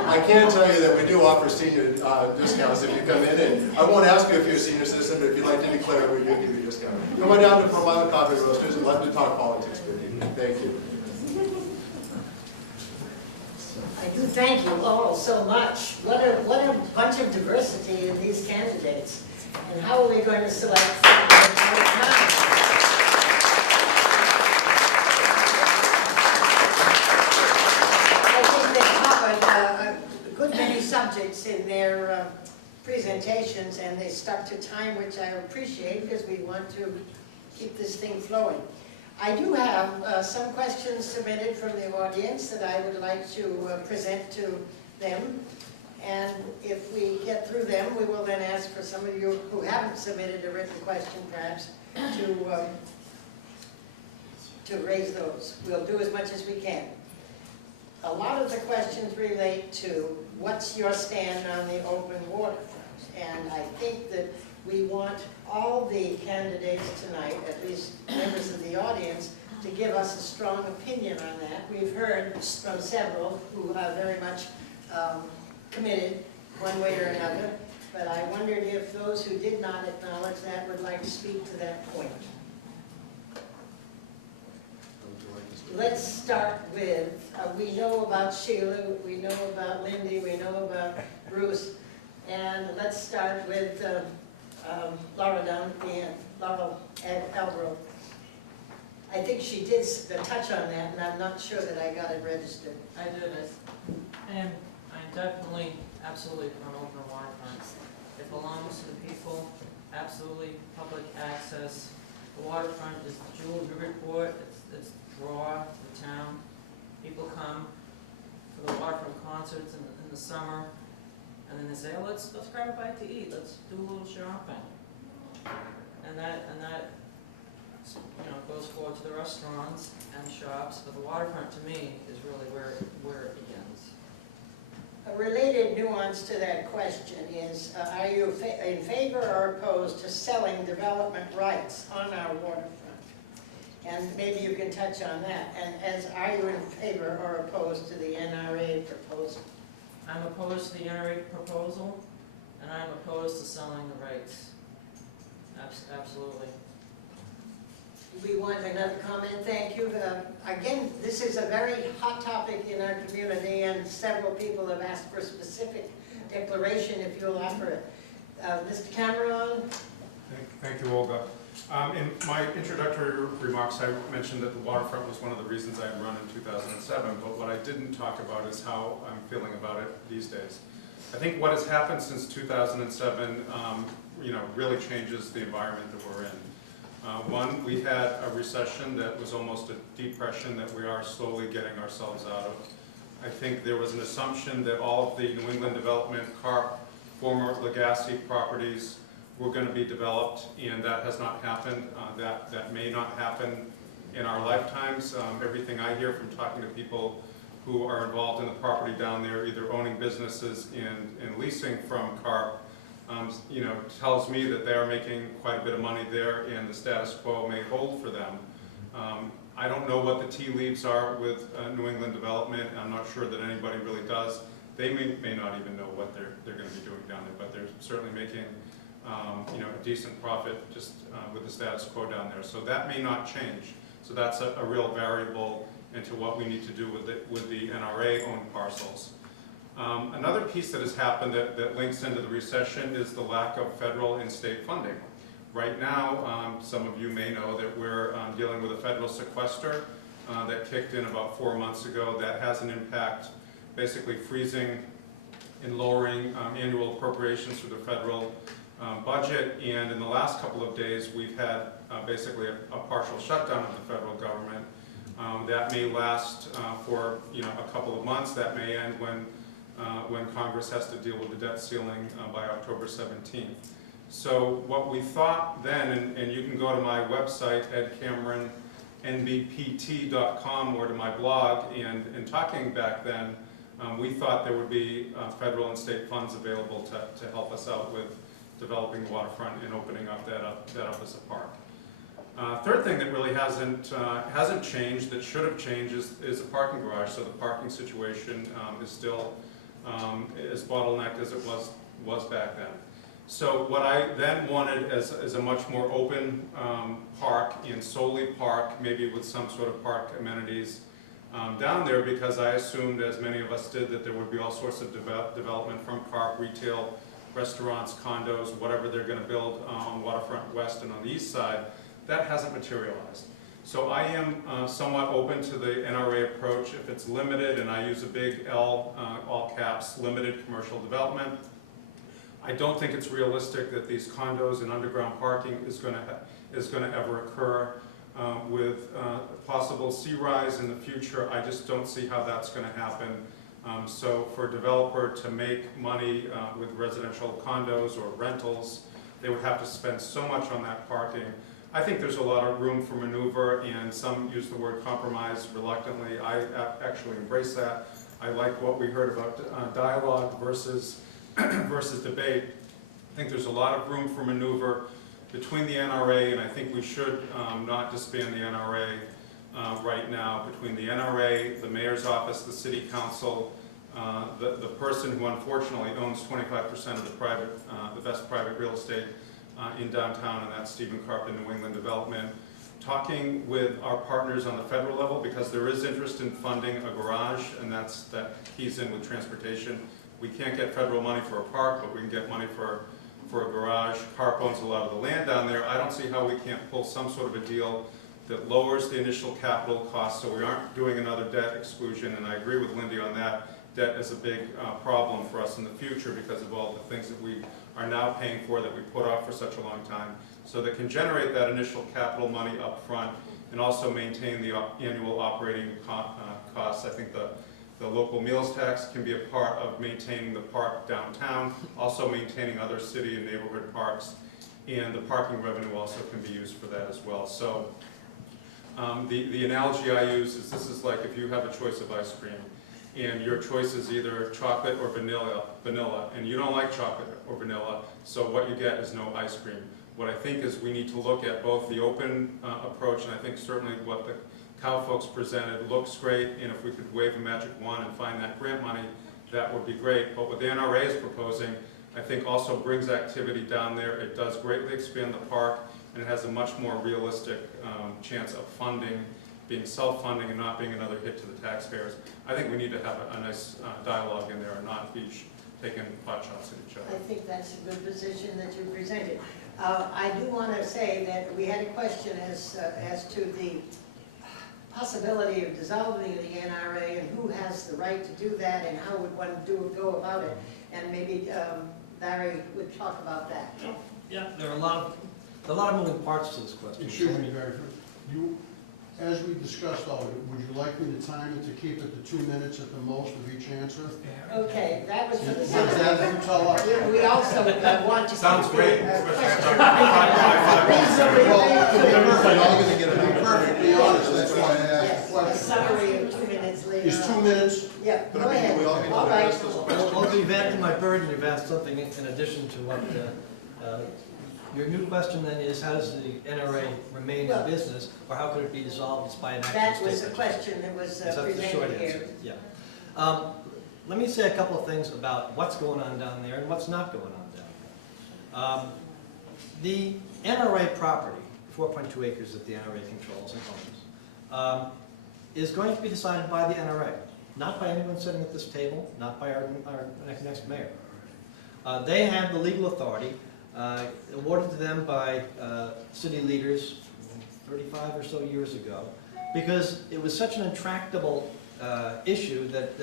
I can tell you that we do offer senior discounts if you come in, and I won't ask you if you're a senior citizen, but if you'd like to declare, we do give you a discount. Come on down to Plum Island Coffee Roasters and let me talk politics with you. Thank you. I do thank you all so much. What a bunch of diversity in these candidates. And how are we going to select someone now? I think they covered a good many subjects in their presentations, and they stuck to time, which I appreciate because we want to keep this thing flowing. I do have some questions submitted from the audience that I would like to present to them. And if we get through them, we will then ask for some of you who haven't submitted a written question, perhaps, to raise those. We'll do as much as we can. A lot of the questions relate to what's your stand on the open waterfront. And I think that we want all the candidates tonight, at least members of the audience, to give us a strong opinion on that. We've heard from several who are very much committed one way or another, but I wondered if those who did not acknowledge that would like to speak to that point. Let's start with, we know about Sheila, we know about Lindy, we know about Bruce, and let's start with Laura down at the end, Laura Albro. I think she did touch on that, and I'm not sure that I got it registered. I did it. And I'm definitely, absolutely for an open waterfront. It belongs to the people, absolutely public access. The waterfront is the jewel of Newburyport. It's the draw of the town. People come for the waterfront concerts in the summer, and then they say, oh, let's grab a bite to eat. Let's do a little shopping. And that goes forward to the restaurants and shops. But the waterfront, to me, is really where it begins. A related nuance to that question is, are you in favor or opposed to selling development rights on our waterfront? And maybe you can touch on that. And are you in favor or opposed to the NRA proposal? I'm opposed to the NRA proposal, and I'm opposed to selling the rights. Absolutely. We want another comment. Thank you. Again, this is a very hot topic in our community, and several people have asked for a specific declaration, if you'll offer it. Mr. Cameron? Thank you, Olga. In my introductory remarks, I mentioned that the waterfront was one of the reasons I had run in 2007, but what I didn't talk about is how I'm feeling about it these days. I think what has happened since 2007, really changes the environment that we're in. One, we had a recession that was almost a depression that we are slowly getting ourselves out of. I think there was an assumption that all of the New England Development, CARP, former Legacy properties were going to be developed, and that has not happened. That may not happen in our lifetimes. Everything I hear from talking to people who are involved in the property down there, either owning businesses and leasing from CARP, tells me that they are making quite a bit of money there, and the status quo may hold for them. I don't know what the tea leaves are with New England Development. I'm not sure that anybody really does. They may not even know what they're going to be doing down there, but they're certainly making a decent profit just with the status quo down there. So that may not change. So that's a real variable into what we need to do with the NRA-owned parcels. Another piece that has happened that links into the recession is the lack of federal and state funding. Right now, some of you may know that we're dealing with a federal sequester that kicked in about 4 months ago. That has an impact, basically freezing and lowering annual appropriations for the federal budget. And in the last couple of days, we've had basically a partial shutdown of the federal government. That may last for a couple of months. That may end when Congress has to deal with the debt ceiling by October 17th. So what we thought then, and you can go to my website, edcameronnbpt.com, or to my blog, and in talking back then, we thought there would be federal and state funds available to help us out with developing the waterfront and opening up that up as a park. Third thing that really hasn't changed, that should have changed, is the parking garage. So the parking situation is still as bottlenecked as it was back then. So what I then wanted is a much more open park, and solely park, maybe with some sort of park amenities, down there, because I assumed, as many of us did, that there would be all sorts of development from park, retail, restaurants, condos, whatever they're going to build on Waterfront West and on the east side. That hasn't materialized. So I am somewhat open to the NRA approach if it's limited, and I use a big L, all caps, limited commercial development. I don't think it's realistic that these condos and underground parking is going to ever occur. With possible sea rise in the future, I just don't see how that's going to happen. So for a developer to make money with residential condos or rentals, they would have to spend so much on that parking. I think there's a lot of room for maneuver, and some use the word compromise reluctantly. I actually embrace that. I like what we heard about dialogue versus debate. I think there's a lot of room for maneuver between the NRA, and I think we should not disband the NRA right now. Between the NRA, the mayor's office, the city council, the person who unfortunately owns 25% of the best private real estate in downtown, and that's Stephen Karp in New England Development. Talking with our partners on the federal level, because there is interest in funding a garage, and that keys in with transportation. We can't get federal money for a park, but we can get money for a garage. Karp owns a lot of the land down there. I don't see how we can't pull some sort of a deal that lowers the initial capital cost so we aren't doing another debt exclusion, and I agree with Lindy on that. Debt is a big problem for us in the future because of all the things that we are now paying for that we put off for such a long time. So that can generate that initial capital money up front and also maintain the annual operating costs. I think the local meals tax can be a part of maintaining the park downtown, also maintaining other city and neighborhood parks, and the parking revenue also can be used for that as well. So the analogy I use is this is like if you have a choice of ice cream, and your choice is either chocolate or vanilla, and you don't like chocolate or vanilla, so what you get is no ice cream. What I think is we need to look at both the open approach, and I think certainly what the Cow folks presented looks great, and if we could wave a magic wand and find that grant money, that would be great. But what the NRA is proposing, I think also brings activity down there. It does greatly expand the park, and it has a much more realistic chance of funding, being self-funding and not being another hit to the taxpayers. I think we need to have a nice dialogue in there and not be taking pot shots at each other. I think that's a good position that you presented. I do want to say that we had a question as to the possibility of dissolving the NRA and who has the right to do that and how would one go about it. And maybe Barry would talk about that. Yeah, there are a lot of moving parts to this question. Excuse me, Barry, as we discussed, would you like me to time it to keep it to 2 minutes at the most of each answer? Okay, that was for the Is that what you tell us? We also want to. Sounds great. To be perfectly honest, that's why I asked the A question. summary of 2 minutes later. Is 2 minutes? Yeah, But go I mean, ahead. do we all need to All right. address those questions? Well, you've added to my burden, you've asked something in addition to what, your new question then is, how does the NRA remain in business, or how could it be dissolved by an action That of was state the legislation? question that was Is that the short presented answer? here. Yeah. Let me say a couple of things about what's going on down there and what's not going on down there. The NRA property, 4.2 acres that the NRA controls and owns, is going to be decided by the NRA, not by anyone sitting at this table, not by our next mayor. They have the legal authority awarded to them by city leaders 35 or so years ago, because it was such an intractable issue that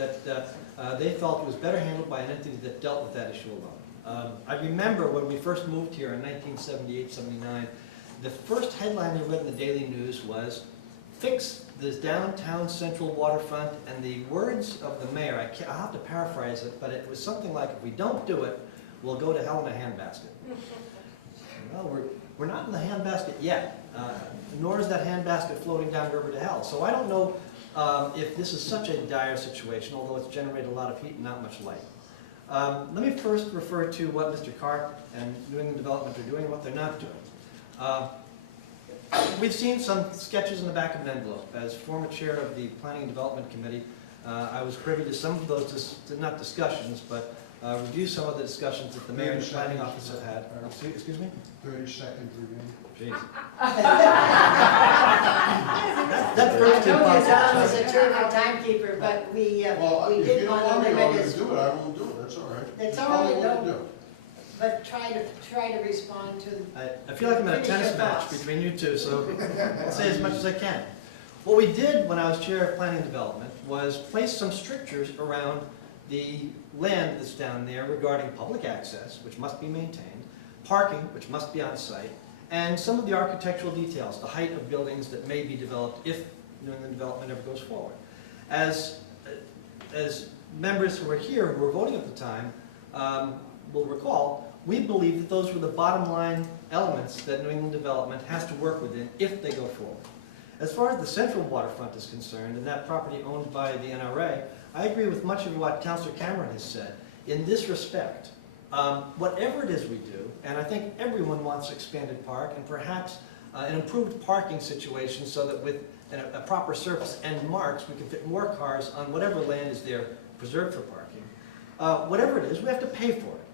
they felt it was better handled by an entity that dealt with that issue alone. I remember when we first moved here in 1978, 79, the first headline I read in the Daily News was, "Fix the downtown central waterfront," and the words of the mayor, I'll have to paraphrase it, but it was something like, "If we don't do it, we'll go to hell in a handbasket." Well, we're not in the handbasket yet, nor is that handbasket floating down river to hell. So I don't know if this is such a dire situation, although it's generated a lot of heat and not much light. Let me first refer to what Mr. Karp and New England Development are doing and what they're not doing. We've seen some sketches in the back of an envelope. As former chair of the Planning and Development Committee, I was privy to some of those, not discussions, but review some of the discussions that the mayor and the planning office have had. Excuse me? 30 seconds review. Jeez. That first I told you Don was impossible. a terrific timekeeper, but we Well, if did you don't want want to me limit to his, do it, I won't do it, that's all right. It's Just all right, tell me what to no. do. but try to respond to. I feel like I'm in a Finish tennis your match thoughts. between you two, so I'll say as much as I can. What we did when I was chair of planning and development was place some strictures around the land that's down there regarding public access, which must be maintained, parking, which must be on site, and some of the architectural details, the height of buildings that may be developed if the development ever goes forward. As members who were here, who were voting at the time, will recall, we believe that those were the bottom line elements that New England Development has to work within if they go forward. As far as the central waterfront is concerned, and that property owned by the NRA, I agree with much of what Councilor Cameron has said. In this respect, whatever it is we do, and I think everyone wants expanded park and perhaps an improved parking situation so that with a proper surface and marks, we can fit more cars on whatever land is there preserved for parking. Whatever it is, we have to pay for it.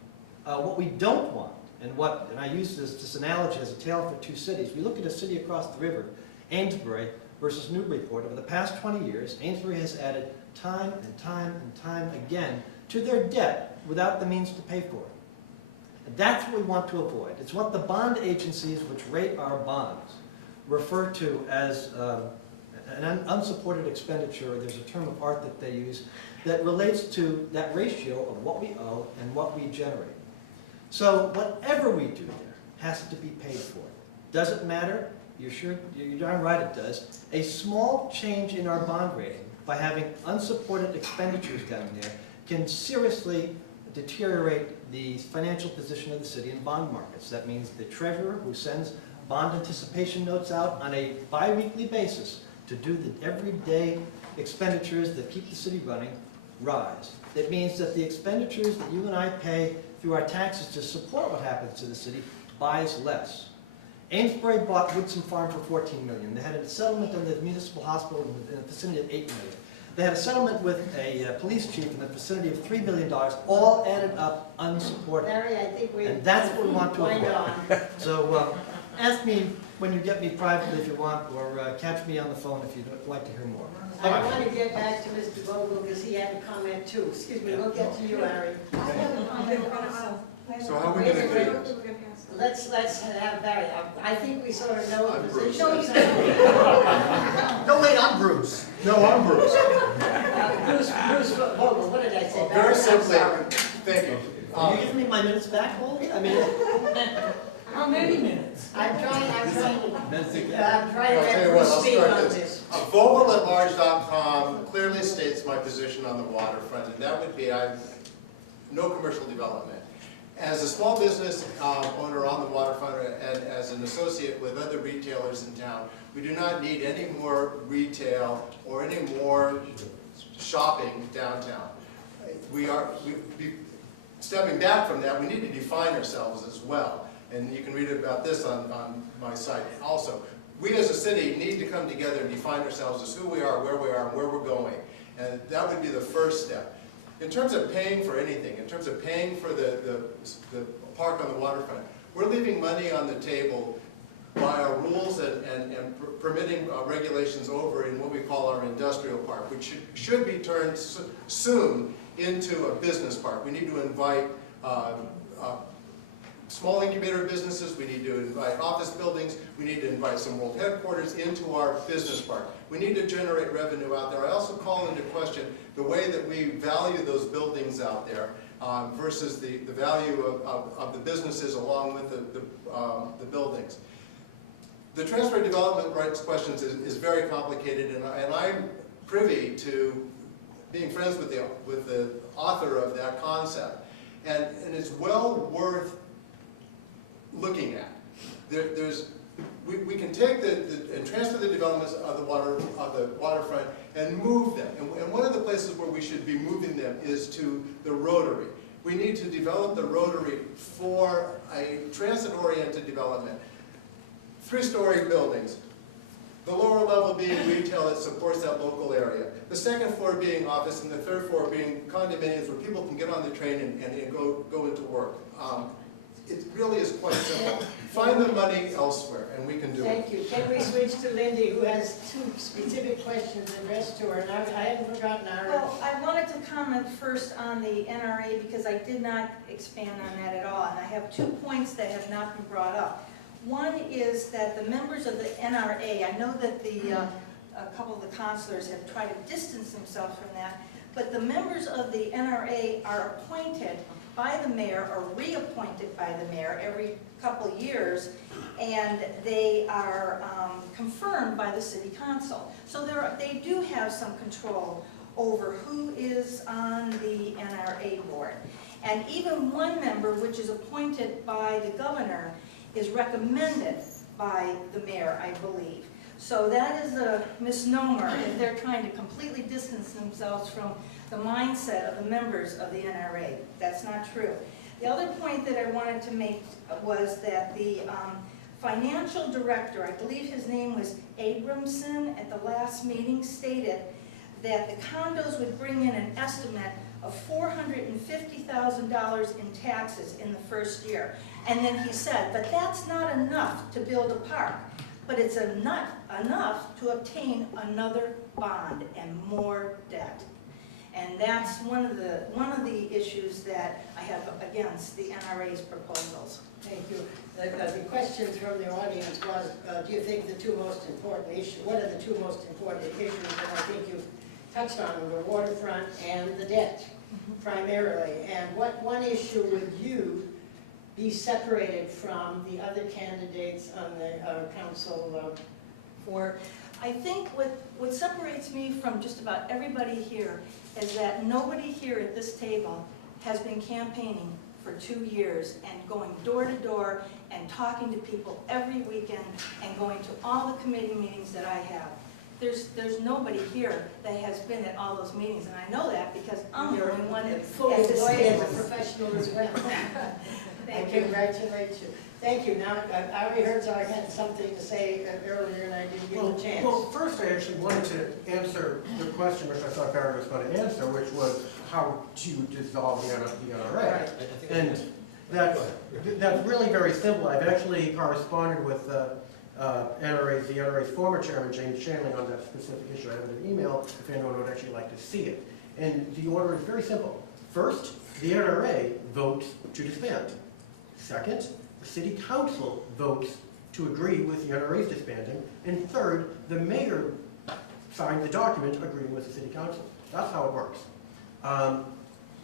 What we don't want, and I use this analogy as a tale for two cities. We look at a city across the river, Amesbury versus Newburyport. Over the past 20 years, Amesbury has added time and time and time again to their debt without the means to pay for it. And that's what we want to avoid. It's what the bond agencies which rate our bonds refer to as an unsupported expenditure. There's a term of art that they use that relates to that ratio of what we owe and what we generate. So whatever we do there has to be paid for. Does it matter? You're darn right it does. A small change in our bond rating by having unsupported expenditures down there can seriously deteriorate the financial position of the city in bond markets. That means the treasurer who sends bond anticipation notes out on a bi-weekly basis to do the everyday expenditures that keep the city running rise. It means that the expenditures that you and I pay through our taxes to support what happens to the city buys less. Amesbury bought Woodson Farm for $14 million. They had a settlement on the municipal hospital in the vicinity of $8 million. They had a settlement with a police chief in the vicinity of $3 million, all added up unsupported. Larry, I think we. And that's what we want to wind avoid. on. So ask me when you get me privately if you want, or catch me on the phone if you'd like to hear more. I want to get back to Mr. Vogel because he had a comment too. Excuse me, we'll get to you, Larry. So how are we gonna do? Let's have Barry. I think we sort of know the I'm Bruce. position. No, wait, I'm Bruce. No, I'm Bruce. Bruce Vogel, what did I say? Barry? Very I'm simply, sorry. thank you. Are you giving me my minutes back, Holly? I mean, How many minutes? I'm trying to I'll tell you let what, Bruce I'll speak start on this. this. Vogel@large.com clearly states my position on the waterfront, and that would be no commercial development. As a small business owner on the waterfront and as an associate with other retailers in town, we do not need any more retail or any more shopping downtown. Stepping back from that, we need to define ourselves as well. And you can read about this on my site also. We as a city need to come together and define ourselves as who we are, and where we're going. And that would be the first step. In terms of paying for anything, in terms of paying for the park on the waterfront, we're leaving money on the table by our rules and permitting regulations over in what we call our industrial park, which should be turned soon into a business park. We need to invite small incubator businesses, we need to invite office buildings, we need to invite some world headquarters into our business park. We need to generate revenue out there. I also call into question the way that we value those buildings out there versus the value of the businesses along with the buildings. The transfer development rights questions is very complicated, and I'm privy to being friends with the author of that concept. And it's well worth looking at. We can take and transfer the developments of the waterfront and move them. And one of the places where we should be moving them is to the Rotary. We need to develop the Rotary for a transit-oriented development. 3-story buildings, The lower level being retail that supports that local area. The second floor being office, and the third floor being condominiums where people can get on the train and go into work. It really is quite simple. Find the money elsewhere, and we can do it. Thank you. Can we switch to Lindy, who has two specific questions addressed to her? And I haven't forgotten our... Well, I wanted to comment first on the NRA because I did not expand on that at all. And I have 2 points that have not been brought up. One is that the members of the NRA, I know that a couple of the councilors have tried to distance themselves from that, but the members of the NRA are appointed by the mayor or reappointed by the mayor every couple of years, and they are confirmed by the city council. So they do have some control over who is on the NRA board. And even one member, which is appointed by the governor, is recommended by the mayor, I believe. So that is a misnomer if they're trying to completely distance themselves from the mindset of the members of the NRA. That's not true. The other point that I wanted to make was that the financial director, I believe his name was Abramson, at the last meeting stated that the condos would bring in an estimate of $450,000 in taxes in the first year. And then he said, but that's not enough to build a park, but it's enough to obtain another bond and more debt. And that's one of the issues that I have against the NRA's proposals. Thank you. The question from the audience was, do you think the two most important issues, what are the two most important issues? And I think you've touched on them, the waterfront and the debt, primarily. And what one issue would you be separated from the other candidates on the council for? I think what separates me from just about everybody here is that nobody here at this table has been campaigning for 2 years and going door to door and talking to people every weekend and going to all the committee meetings that I have. There's nobody here that has been at all those meetings, and I know that because I'm the only one at this as a table. professional as well. I Thank you. congratulate you. Thank you. Now, Ari Herzog had something to say earlier, and I didn't give him a chance. Well, first I actually wanted to answer the question which I thought Barry was going to answer, which was how to dissolve the NRA. Right. And that's really very simple. I've actually corresponded with the NRA's former chairman, James Shanley, on that specific issue. I have an email if anyone would actually like to see it. And the order is very simple. First, the NRA votes to disband. Second, the city council votes to agree with the NRA's disbanding. And third, the mayor signed the document agreeing with the city council. That's how it works. I'm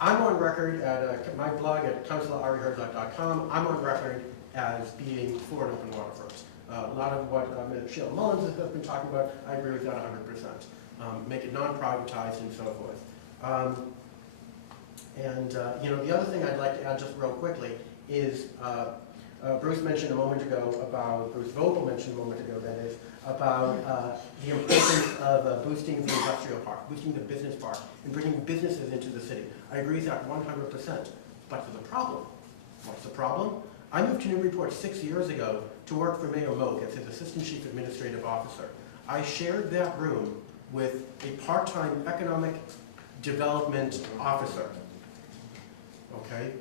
on record at my blog at councilorariherzog.com. I'm on record as being for an open waterfront. A lot of what Ms. Sheila Mullins has been talking about, I agree with that 100%. Make it non-privatized and so forth. You know, the other thing I'd like to add just real quickly is Bruce mentioned a moment ago about, Bruce Vogel mentioned a moment ago, that is, about the importance of boosting the industrial park, boosting the business park, and bringing businesses into the city. I agree with that 100%. But for the problem, what's the problem? I moved to Newburyport 6 years ago to work for Mayor Moak as his Assistant Chief Administrative Officer. I shared that room with a part-time economic development officer. Okay?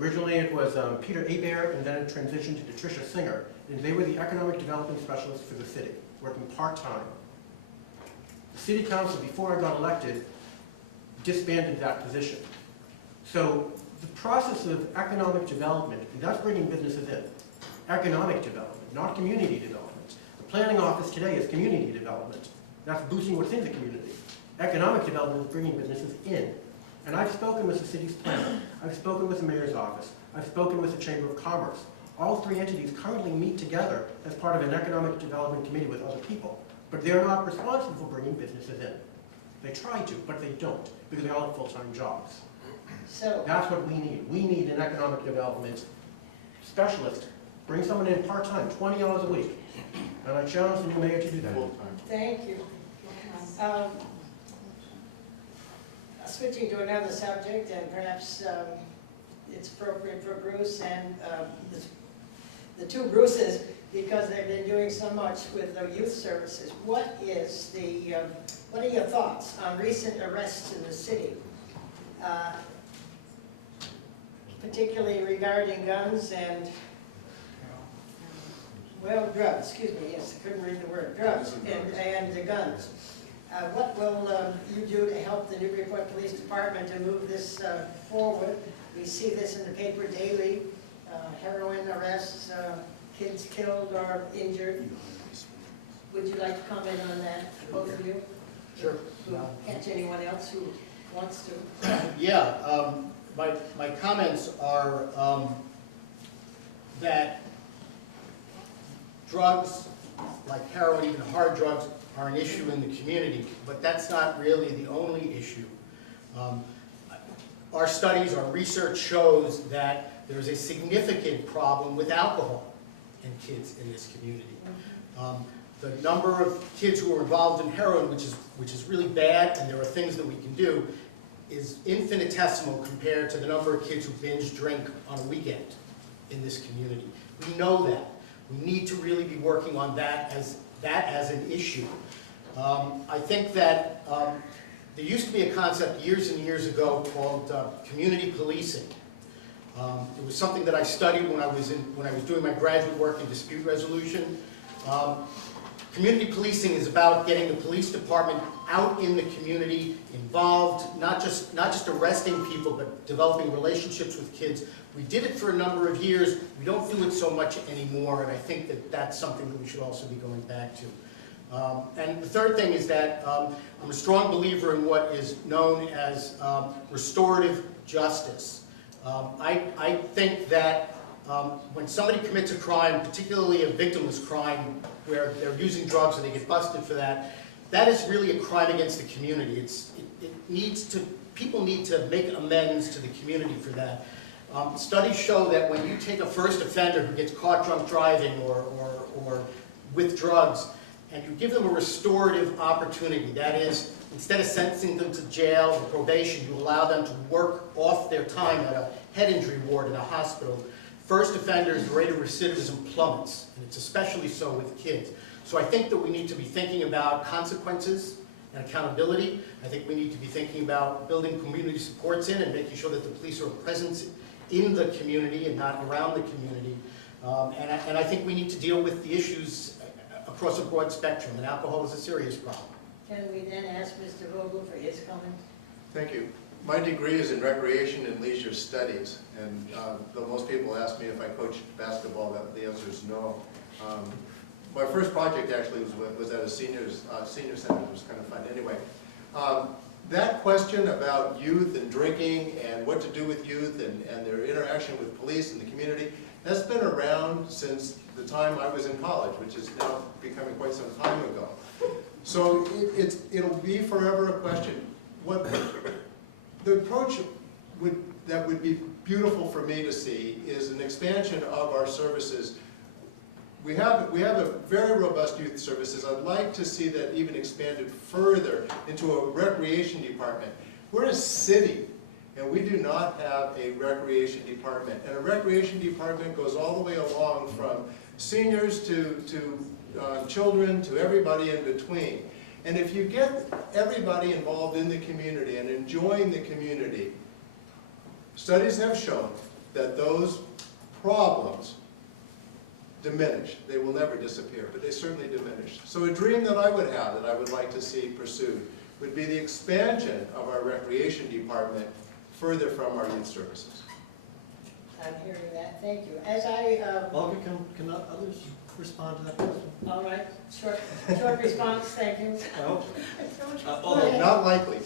Originally it was Peter Hebert, and then it transitioned to Patricia Singer, and they were the economic development specialists for the city, working part-time. The city council, before I got elected, disbanded that position. So the process of economic development, and that's bringing businesses in, economic development, not community development. The planning office today is community development. That's boosting what's in the community. Economic development is bringing businesses in. And I've spoken with the city's planner, I've spoken with the mayor's office, I've spoken with the Chamber of Commerce. All three entities currently meet together as part of an economic development committee with other people. But they're not responsible for bringing businesses in. They try to, but they don't, because they all have full-time jobs. So That's what we need. We need an economic development specialist. Bring someone in part-time, 20 hours a week. And I challenge the new mayor to do that. thank you. Switching to another subject, and perhaps it's appropriate for Bruce and the two Bruces. because they've been doing so much with the youth services. What are your thoughts on recent arrests in the city? Particularly regarding guns and, well, drugs, excuse me, yes, I couldn't read the word, drugs and the guns. What will you do to help the Newburyport Police Department to move this forward? We see this in the paper daily, heroin arrests, kids killed or injured. Would you like to comment on that, both of you? Sure. Catch anyone else who wants to? Yeah, my comments are that drugs, like heroin, even hard drugs, are an issue in the community, but that's not really the only issue. Our studies, our research shows that there's a significant problem with alcohol in kids in this community. The number of kids who are involved in heroin, which is really bad, and there are things that we can do, is infinitesimal compared to the number of kids who binge drink on a weekend in this community. We know that. We need to really be working on that as an issue. I think that there used to be a concept years and years ago called community policing. It was something that I studied when I was doing my graduate work in dispute resolution. Community policing is about getting the police department out in the community, involved, not just arresting people, but developing relationships with kids. We did it for a number of years. We don't do it so much anymore, and I think that that's something that we should also be going back to. And the third thing is that I'm a strong believer in what is known as restorative justice. I think that when somebody commits a crime, particularly a victimless crime, where they're using drugs and they get busted for that, that is really a crime against the community. People need to make amends to the community for that. Studies show that when you take a first offender who gets caught drunk driving or with drugs, and you give them a restorative opportunity, that is, instead of sentencing them to jail or probation, you allow them to work off their time at a head injury ward in a hospital, first offenders' rate of recidivism plummets, and it's especially so with kids. So I think that we need to be thinking about consequences and accountability. I think we need to be thinking about building community supports in and making sure that the police are present in the community and not around the community. And I think we need to deal with the issues across a broad spectrum, and alcohol is a serious problem. Can we then ask Mr. Vogel for his comment? Thank you. My degree is in recreation and leisure studies, and though most people ask me if I coach basketball, the answer is no. My first project actually was at a senior center. It was kind of fun. Anyway, that question about youth and drinking and what to do with youth and their interaction with police and the community, that's been around since the time I was in college, which is now becoming quite some time ago. So it'll be forever a question. The approach that would be beautiful for me to see is an expansion of our services. We have a very robust youth services. I'd like to see that even expanded further into a recreation department. We're a city, and we do not have a recreation department. And a recreation department goes all the way along from seniors to children to everybody in between. And if you get everybody involved in the community and enjoying the community, studies have shown that those problems diminish. They will never disappear, but they certainly diminish. So a dream that I would have, that I would like to see pursued, would be the expansion of our recreation department further from our youth services. I'm hearing that. Thank you. As I Olga, can others respond to that question? all right, short response. Thank you. I hope so. Oh, not likely.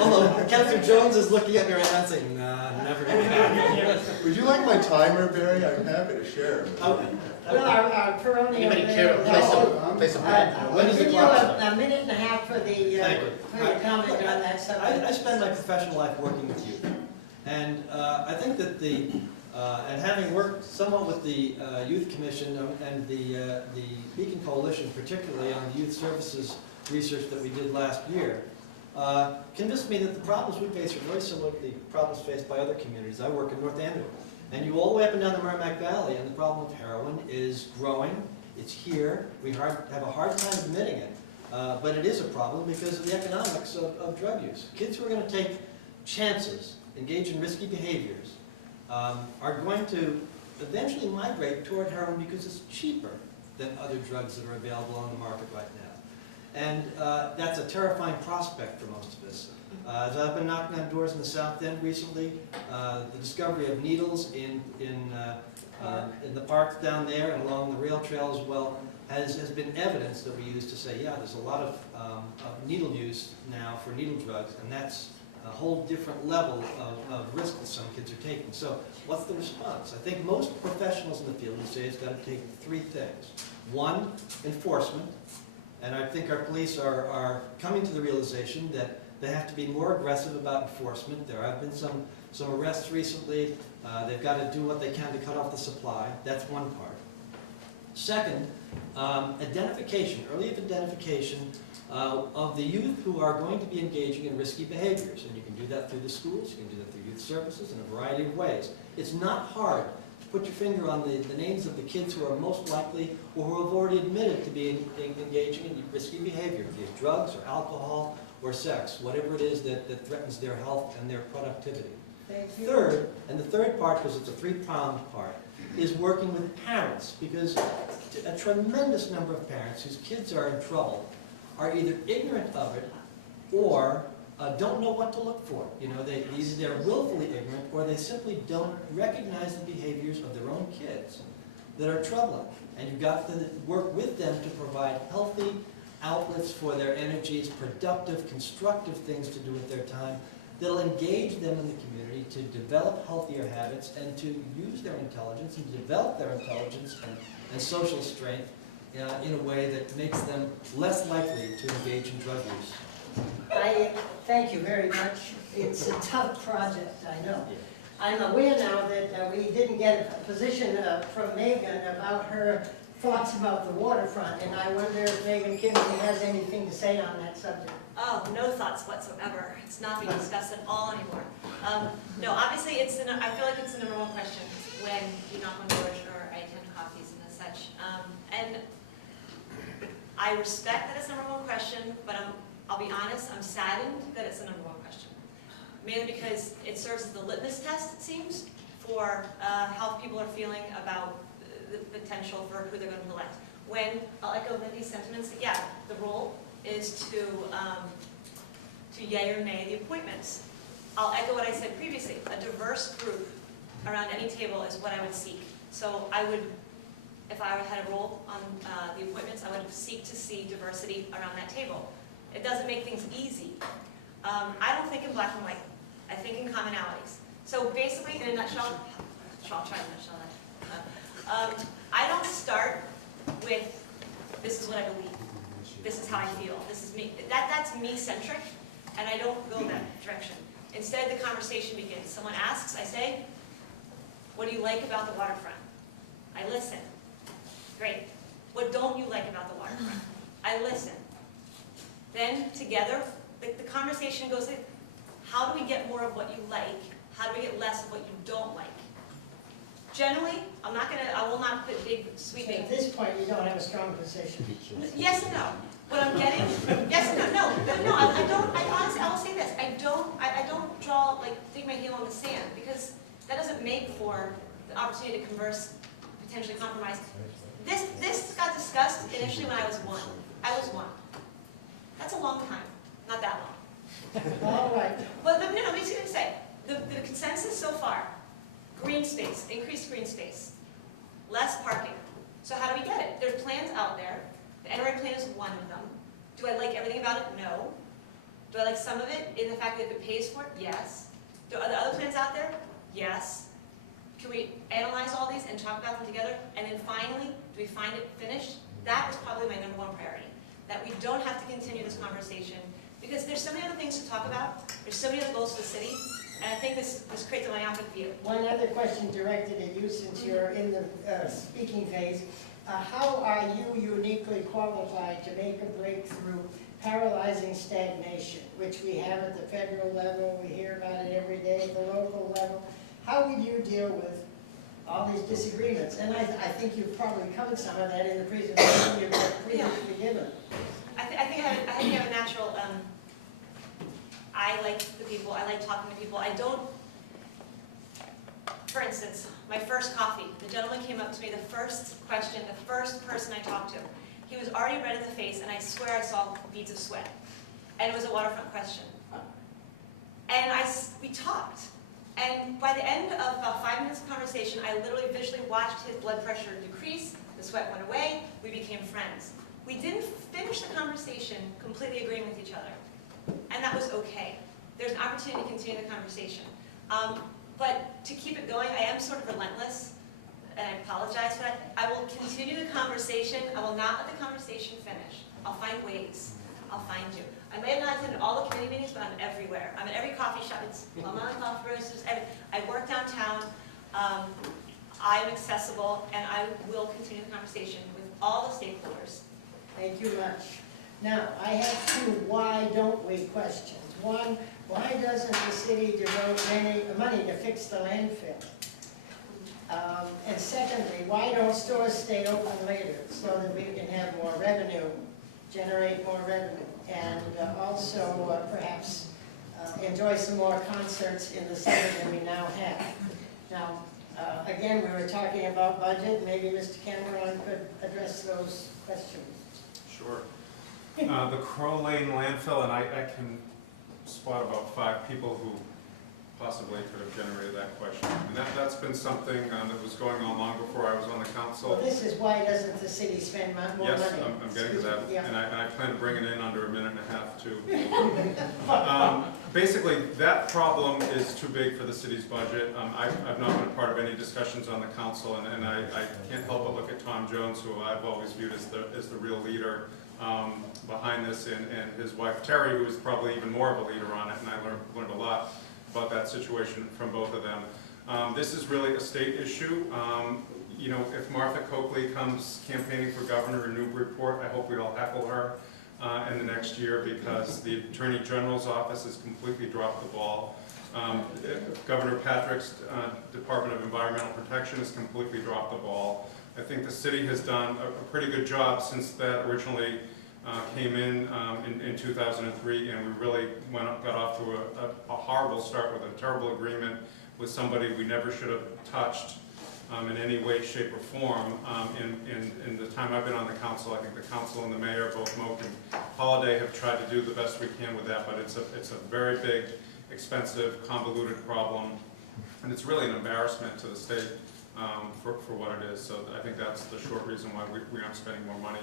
Although Councilor Jones is looking at me right now saying, nah, never gonna happen. Would you like my timer, Barry? I'm happy to share. Okay. Well, our Peroni. Anybody care to place a bet? When I'll is the give you clock? a minute and a half for Thank you. your comment on that subject. I spend my professional life working with youth, and I think that and having worked somewhat with the Youth Commission and the Beacon Coalition, particularly on the youth services research that we did last year, convinced me that the problems we face are very similar to the problems faced by other communities. I work in North Andover, and you all the way up and down the Merrimack Valley, and the problem of heroin is growing, It's here. We have a hard time admitting it, but it is a problem because of the economics of drug use. Kids who are going to take chances, engage in risky behaviors, are going to eventually migrate toward heroin because it's cheaper than other drugs that are available on the market right now. And that's a terrifying prospect for most of us. As I've been knocking on doors in the South End recently, the discovery of needles in the parks down there and along the rail trail as well has been evidence that we use to say, yeah, there's a lot of needle use now for needle drugs, and that's a whole different level of risk that some kids are taking. So what's the response? I think most professionals in the field would say it's got to take three things. One, enforcement. And I think our police are coming to the realization that they have to be more aggressive about enforcement. There have been some arrests recently. They've got to do what they can to cut off the supply. That's one part. Second, identification, early identification of the youth who are going to be engaging in risky behaviors. And you can do that through the schools, you can do that through youth services in a variety of ways. It's not hard to put your finger on the names of the kids who are most likely or who have already admitted to being engaging in risky behavior, be it drugs or alcohol or sex, whatever it is that threatens their health and their productivity. Thank you. Third, and the third part, because it's a three-pronged part, is working with parents, because a tremendous number of parents whose kids are in trouble are either ignorant of it or don't know what to look for. You know, either they're willfully ignorant or they simply don't recognize the behaviors of their own kids that are troubling. And you've got to work with them to provide healthy outlets for their energies, productive, constructive things to do with their time that'll engage them in the community to develop healthier habits and to use their intelligence and develop their intelligence and social strength in a way that makes them less likely to engage in drug use. I thank you very much. It's a tough project, I know. I'm aware now that we didn't get a position from Megan about her thoughts about the waterfront, and I wonder if Megan Kinsey has anything to say on that subject. Oh, no thoughts whatsoever. It's not being discussed at all anymore. No, obviously, I feel like it's the number one question when you knock on doors or I attend coffees and such. And I respect that it's the number one question, but I'll be honest, I'm saddened that it's the number one question. Mainly because it serves as the litmus test, it seems, for how people are feeling about the potential for who they're going to elect. When I'll echo Lindy's sentiments, that, yeah, the role is to yay or nay the appointments. I'll echo what I said previously. A diverse group around any table is what I would seek. So I would, if I had a role on the appointments, I would seek to see diversity around that table. It doesn't make things easy. I don't think in black and white. I think in commonalities. So basically, in a nutshell, I'll try to nutshell that. I don't start with, this is what I believe. This is how I feel. This is me. That's me-centric, and I don't go that direction. Instead, the conversation begins. Someone asks, I say, what do you like about the waterfront? I listen. Great. What don't you like about the waterfront? I listen. Then, together, the conversation goes in, how do we get more of what you like? How do we get less of what you don't like? Generally, I will not put big, sweeping. At this point, you don't have a strong position. Yes and no. What I'm getting, yes and no. No, I don't, honestly, I will say this. I don't draw, dig my heel in the sand, because that doesn't make for the opportunity to converse, potentially compromise. This got discussed initially when I was one. I was one. That's a long time. Not that long. All right. But no, I'm just going to say, the consensus so far, green space, increased green space, less parking. So how do we get it? There's plans out there. The NRA plan is one of them. Do I like everything about it? No. Do I like some of it in the fact that it pays for it? Yes. Are there other plans out there? Yes. Can we analyze all these and talk about them together? And then finally, do we find it finished? That was probably my number one priority. That we don't have to continue this conversation because there's so many other things to talk about. There's so many other goals for the city. And I think this creates a myopic view. One other question directed at you since you're in the speaking phase. How are you uniquely qualified to make a breakthrough paralyzing stagnation, which we have at the federal level, we hear about it every day, at the local level? How would you deal with all these disagreements. And I think you've probably covered some of that in the presentation you've previously given. I think I have a natural, I like the people, I like talking to people. I don't, for instance, my first coffee, the gentleman came up to me, the first question, the first person I talked to, he was already red in the face, and I swear I saw beads of sweat. And it was a waterfront question. And we talked. And by the end of about 5 minutes of conversation, I literally visually watched his blood pressure decrease, the sweat went away, we became friends. We didn't finish the conversation completely agreeing with each other. And that was okay. There's an opportunity to continue the conversation. But to keep it going, I am sort of relentless, and I apologize for that. I will continue the conversation. I will not let the conversation finish. I'll find ways. I'll find you. I may have not attended all the committee meetings, but I'm everywhere. I'm at every coffee shop. It's Lamont Coffee Roasters. I work downtown. I'm accessible, and I will continue the conversation with all the stakeholders. Thank you much. Now, I have 2 why don't we questions. One, why doesn't the city devote money to fix the landfill? And secondly, why don't stores stay open later so that we can have more revenue, generate more revenue, and also perhaps enjoy some more concerts in the summer than we now have? Now, again, we were talking about budget. Maybe Mr. Cameron could address those questions. Sure. The Crow Lane landfill, and I can spot about 5 people who possibly could have generated that question. And that's been something that was going on long before I was on the council. Well, this is why doesn't the city spend more money? Yes, I'm getting to that, Yeah. and I plan to bring it in under a minute and a half too. Basically, that problem is too big for the city's budget. I've not been a part of any discussions on the council, and I can't help but look at Tom Jones, who I've always viewed as the real leader behind this, and his wife Terry, who is probably even more of a leader on it, and I learned a lot about that situation from both of them. This is really a state issue. You know, if Martha Coakley comes campaigning for governor in Newburyport, I hope we all heckle her in the next year, because the Attorney General's office has completely dropped the ball. Governor Patrick's Department of Environmental Protection has completely dropped the ball. I think the city has done a pretty good job since that originally came in 2003, and we really got off to a horrible start with a terrible agreement with somebody we never should have touched in any way, shape, or form. In the time I've been on the council, I think the council and the mayor, both Moak and Holiday, have tried to do the best we can with that, but it's a very big, expensive, convoluted problem, and it's really an embarrassment to the state for what it is. So I think that's the short reason why we aren't spending more money.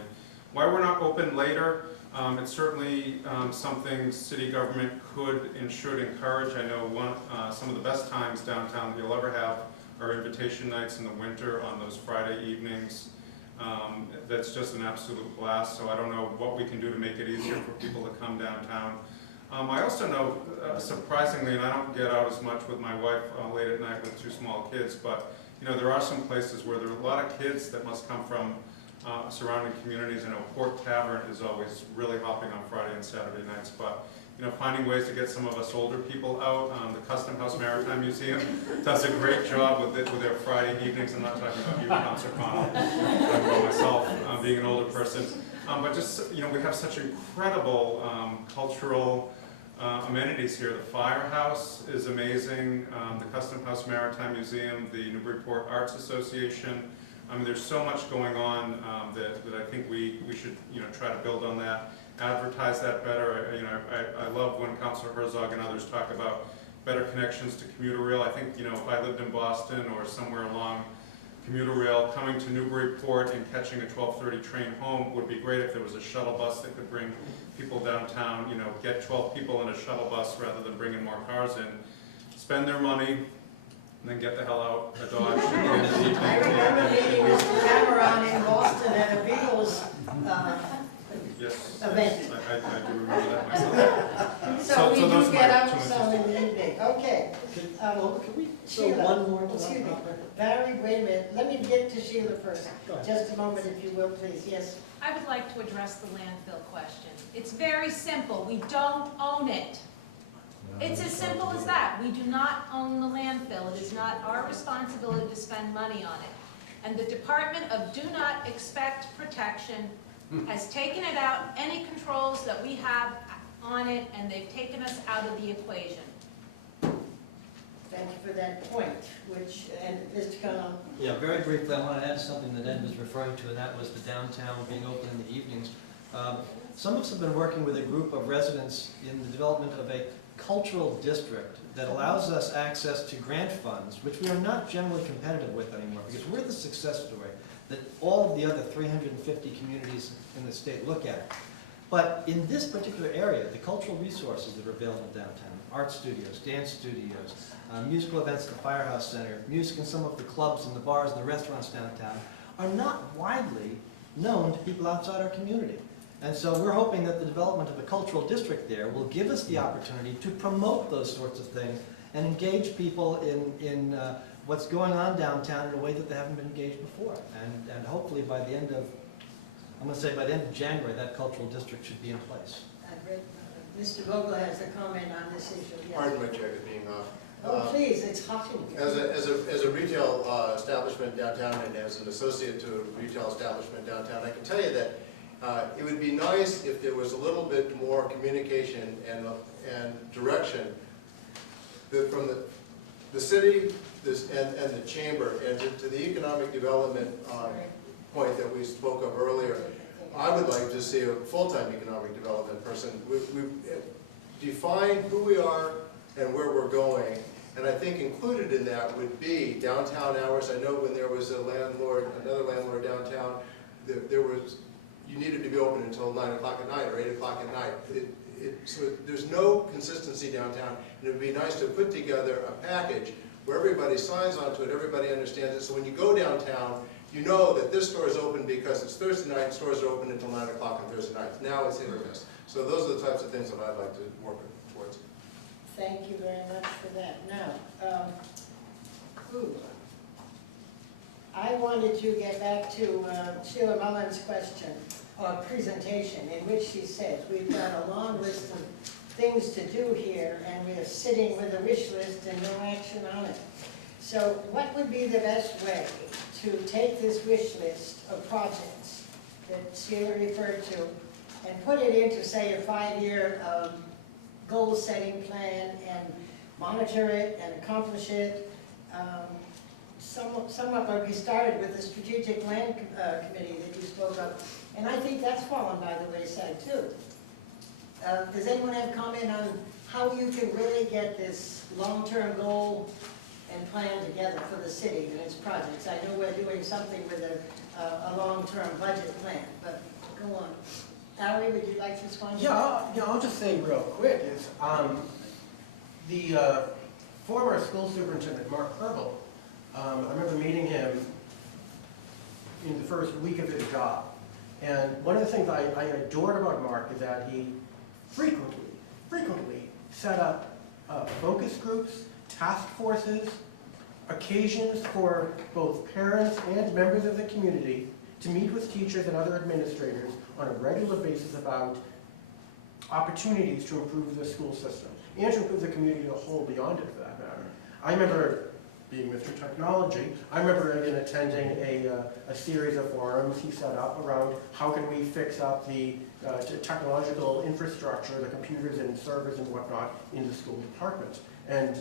Why we're not open later, it's certainly something city government could and should encourage. I know some of the best times downtown that you'll ever have are invitation nights in the winter on those Friday evenings. That's just an absolute blast, so I don't know what we can do to make it easier for people to come downtown. I also know, surprisingly, and I don't get out as much with my wife late at night with 2 small kids, but you know, there are some places where there are a lot of kids that must come from surrounding communities. I know Port Tavern is always really hopping on Friday and Saturday nights, but you know, finding ways to get some of us older people out. The Custom House Maritime Museum does a great job with their Friday evenings. I'm not talking about you, Councilor Connell. I'm talking about myself, being an older person. But just, you know, we have such incredible cultural amenities here. The Firehouse is amazing. The Custom House Maritime Museum, the Newburyport Arts Association. I mean, there's so much going on that I think we should, you know, try to build on that, advertise that better. I love when Councilor Herzog and others talk about better connections to commuter rail. I think, you know, if I lived in Boston or somewhere along commuter rail, coming to Newburyport and catching a 12:30 train home would be great if there was a shuttle bus that could bring people downtown, you know, get 12 people in a shuttle bus rather than bringing more cars in, spend their money, and then get the hell out of Dodge. I remember meeting Mr. Cameron in Boston at a Beatles yes, event. I do remember that myself. So we those do are get my out 2 some in the evening. Okay. Can we throw Sheila. one more? Excuse me. Barry, wait a minute. Let me get to Sheila first. Just a moment, if you will, please. Yes. I would like to address the landfill question. It's very simple. We don't own it. It's as simple as that. We do not own the landfill. It is not our responsibility to spend money on it. And the Department of Do Not Expect Protection has taken it out, any controls that we have on it, and they've taken us out of the equation. Thank you for that point, which, and Mr. Connell. Yeah, very briefly, I want to add something that Ed was referring to, and that was the downtown being open in the evenings. Some of us have been working with a group of residents in the development of a cultural district that allows us access to grant funds, which we are not generally competitive with anymore, because we're the success story that all of the other 350 communities in the state look at. But in this particular area, the cultural resources that are available downtown, art studios, dance studios, musical events at the Firehouse Center, music in some of the clubs and the bars and the restaurants downtown, are not widely known to people outside our community. And so we're hoping that the development of a cultural district there will give us the opportunity to promote those sorts of things and engage people in what's going on downtown in a way that they haven't been engaged before. And hopefully by the end of, I'm going to say by the end of January, that cultural district should be in place. Mr. Vogel has a comment on this issue. Yes. Pardon my jacket being off. Oh, please, it's hot in here. As a retail establishment downtown and as an associate to a retail establishment downtown, I can tell you that it would be nice if there was a little bit more communication and direction from the city and the chamber and to the economic development point that we spoke of earlier. I would like to see a full-time economic development person. We've defined who we are and where we're going, and I think included in that would be downtown hours. I know when there was another landlord downtown, you needed to be open until 9 o'clock at night or 8 o'clock at night. So there's no consistency downtown, and it would be nice to put together a package where everybody signs onto it, everybody understands it, so when you go downtown, you know that this store is open because it's Thursday night, stores are open until 9 o'clock on Thursday nights. Now it's hit or miss. So those are the types of things that I'd like to work towards. Thank you very much for that. Now, I wanted to get back to Sheila Mullen's question or presentation, in which she said we've got a long list of things to do here, and we're sitting with a wish list and no action on it. So what would be the best way to take this wish list of projects that Sheila referred to and put it into, say, a 5-year goal-setting plan and monitor it and accomplish it? Somewhat like we started with the strategic land committee that you spoke of, and I think that's fallen by the wayside too. Does anyone have comment on how you can really get this long-term goal and plan together for the city and its projects? I know we're doing something with a long-term budget plan, but go on. Larry, would you like to respond? I'll just say real quick is the former school superintendent, Mark Kerbel, I remember meeting him in the first week of his job. And one of the things I adored about Mark is that he frequently set up focus groups, task forces, occasions for both parents and members of the community to meet with teachers and other administrators on a regular basis about opportunities to improve the school system and to improve the community as a whole beyond it, for that matter. I remember being Mr. Technology, I remember again attending a series of forums he set up around how can we fix up the technological infrastructure, the computers and servers and whatnot in the school department. And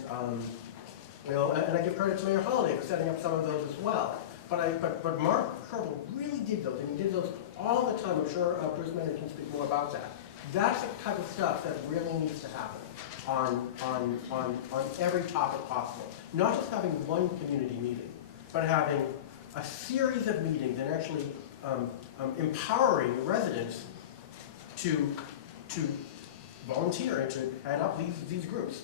and I give credit to Mayor Holliday for setting up some of those as well. But Mark Kerbel really did those, and he did those all the time. I'm sure Bruce Menon can speak more about that. That's the type of stuff that really needs to happen on every topic possible. Not just having one community meeting, but having a series of meetings and actually empowering residents to volunteer and to head up these groups.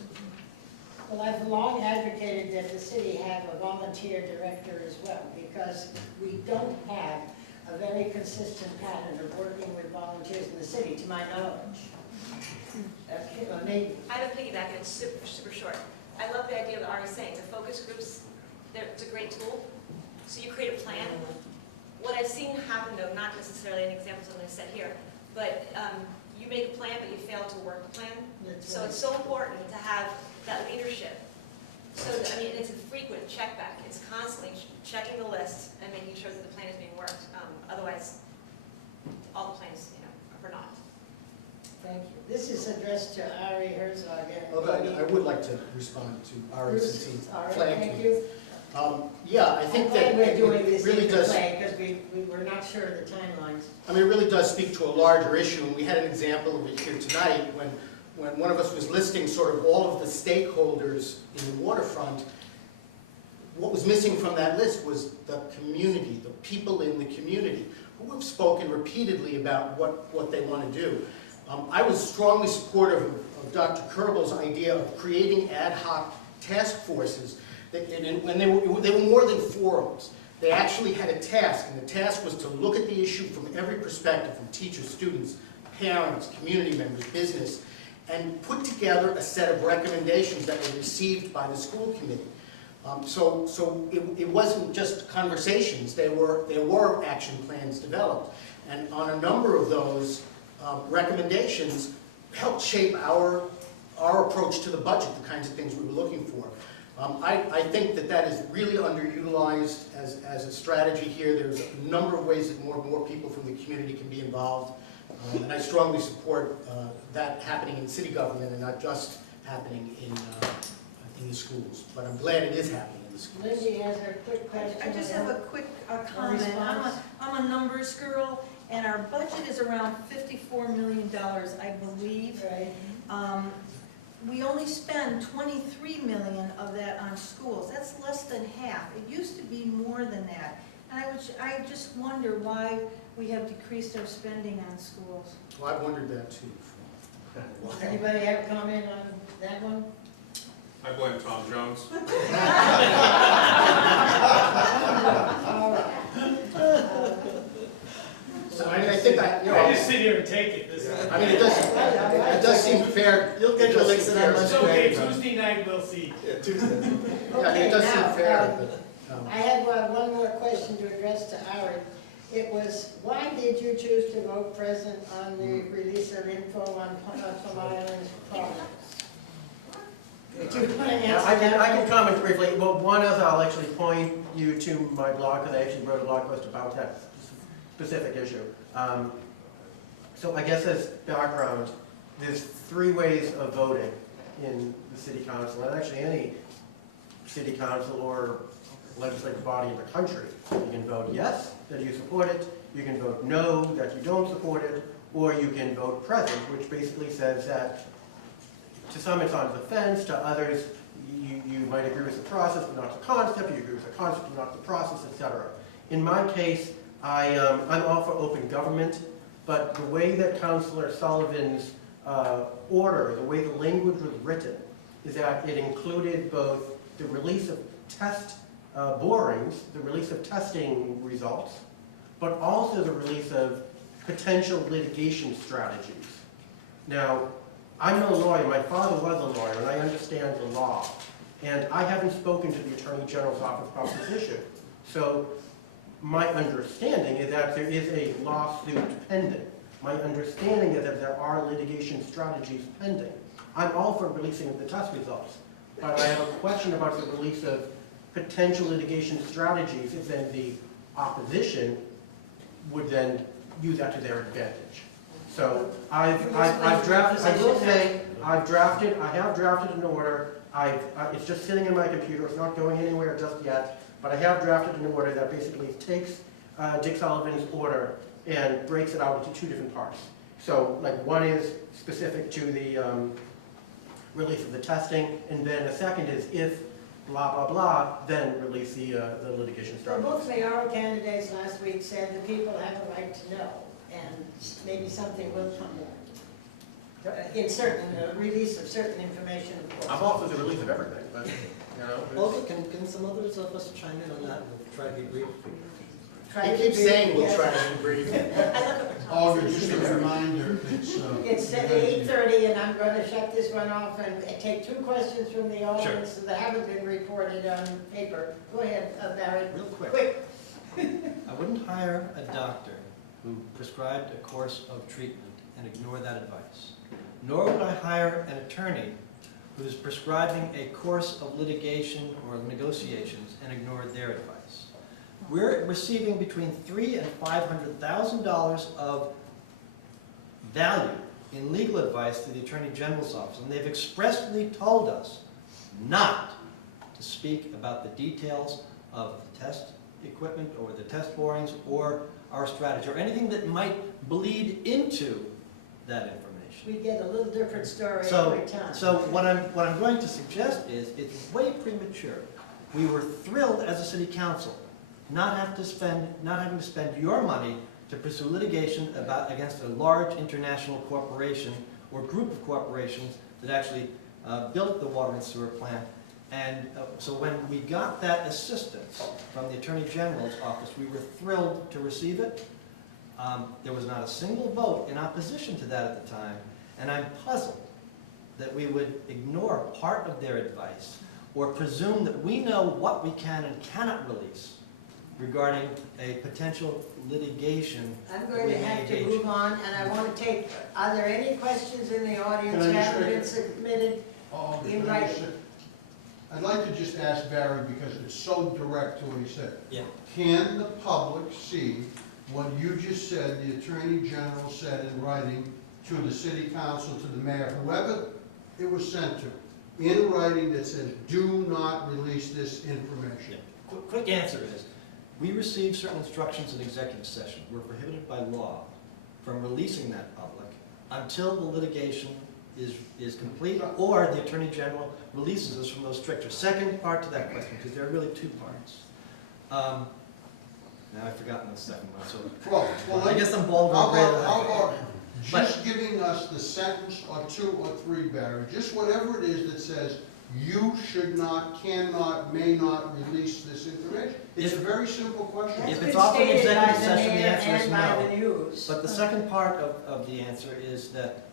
Well, I've long advocated that the city have a volunteer director as well, because we don't have a very consistent pattern of working with volunteers in the city, to my knowledge. Maybe. I have a piggyback, and it's super, super short. I love the idea of what Ari's saying. The focus groups, it's a great tool. So you create a plan. What I've seen happen, though, not necessarily an example of something I said here, but you make a plan, but you fail to work the plan. That's So right. it's so important to have that leadership. So, I mean, it's a frequent check back. It's constantly checking the list and making sure that the plan is being worked. Otherwise, all the plans, are for naught. Thank you. This is addressed to Ari Herzog. and Well, I would like to respond to Ari Bruce, since he all right, flagged thank me. you. Yeah, I I'm think that glad we're doing it this really does, interplay, because we were not sure of the timelines. I mean, it really does speak to a larger issue, and we had an example of it here tonight when one of us was listing sort of all of the stakeholders in the waterfront. What was missing from that list was the community, the people in the community, who have spoken repeatedly about what they want to do. I was strongly supportive of Dr. Kerbel's idea of creating ad hoc task forces. When they were more than forums. They actually had a task, and the task was to look at the issue from every perspective, from teachers, students, parents, community members, business, and put together a set of recommendations that were received by the school committee. So it wasn't just conversations, there were action plans developed. And on a number of those recommendations helped shape our approach to the budget, the kinds of things we were looking for. I think that is really underutilized as a strategy here. There's a number of ways that more people from the community can be involved. And I strongly support that happening in city government and not just happening in the schools. But I'm glad it is happening in the schools. Lindsay has a quick question. I just have a quick comment. I'm a numbers girl, and our budget is around $54 million, I believe. Right. We only spend 23 million of that on schools. That's less than half. It used to be more than that. And I just wonder why we have decreased our spending on schools. Well, I've wondered that too. Anybody have a comment on that one? I blame Tom Jones. All right. So I think I just sit here and take it. I mean, it does seem fair. You'll get your links in on It's Monday. okay, Tuesday night we'll see. Yeah, Tuesday. Yeah, I mean, Okay, it does seem now, fair. But, I had one more question to address to Ari. It was, why did you choose to vote present on the release of info on Plum Island's projects? Do you want to answer I that? can comment briefly. Well, one is I'll actually point you to my blog, because I actually wrote a blog post about that specific issue. So I guess as background, there's 3 ways of voting in the city council, and actually any city council or legislative body in the country. You can vote yes, that you support it, you can vote no, that you don't support it, or you can vote present, which basically says that to some it's on the fence, to others you might agree with the process but not the concept, you agree with the concept but not the process, etc. In my case, I'm all for open government, but the way that Councilor Sullivan's order, the way the language was written, is that it included both the release of test borings, the release of testing results, but also the release of potential litigation strategies. Now, I'm no lawyer, my father was a lawyer, and I understand the law. And I haven't spoken to the Attorney General's office about this issue. So my understanding is that there is a lawsuit pending. My understanding is that there are litigation strategies pending. I'm all for releasing the test results, but I have a question about the release of potential litigation strategies if then the opposition would then use that to their advantage. So I have drafted an order. It's just sitting in my computer, it's not going anywhere just yet, but I have drafted an order that basically takes Dick Sullivan's order and breaks it out into 2 different parts. So like one is specific to the release of the testing, and then a second is if blah, blah, blah, then release the litigation So strategy. both mayoral candidates last week said the people have a right to know, and maybe something will come in certain, release of certain information, of course. I'm all for the release of everything, but, you know. Also, can some others of us chime in on that and try to be brief? He keeps saying we'll try to be brief. Olga, just a reminder, It's at 8:30, and I'm going to shut this one off and take 2 questions from the audience that haven't been reported on paper. Go ahead, Barry. Real quick. Quick. I wouldn't hire a doctor who prescribed a course of treatment and ignore that advice. Nor would I hire an attorney who is prescribing a course of litigation or negotiations and ignore their advice. We're receiving between $300,000 and $500,000 of value in legal advice to the Attorney General's office, and they've expressly told us not to speak about the details of the test equipment or the test borings or our strategy or anything that might bleed into that information. We get a little different story So, every time. so what I'm going to suggest is it's way premature. We were thrilled as a city council not having to spend your money to pursue litigation against a large international corporation or group of corporations that actually built the water and sewer plant. And so when we got that assistance from the Attorney General's office, we were thrilled to receive it. There was not a single vote in opposition to that at the time, and I'm puzzled that we would ignore part of their advice or presume that we know what we can and cannot release regarding a potential litigation. I'm going to have to move on, and I want to take, are there any questions in the audience that haven't been submitted in writing? I'd like to just ask Barry, because it's so direct to what he said. Yeah. Can the public see what you just said, the Attorney General said in writing to the City Council, to the Mayor, whoever it was sent to, in writing that says, do not release this information? Yeah. Quick answer is, we received certain instructions in executive session. We're prohibited by law from releasing that public until the litigation is complete or the Attorney General releases us from those strictures. Second part to that question, because there are really two parts. Now I've forgotten the second one, so Well, I guess I'm bald and gray. How about just giving us the sentence or two or three, Barry, just whatever it is that says, you should not, cannot, may not release this information? It's a very simple question. If That's it's been off in stated by executive the session, the mayor answer is and by no. the news. But the second part of the answer is that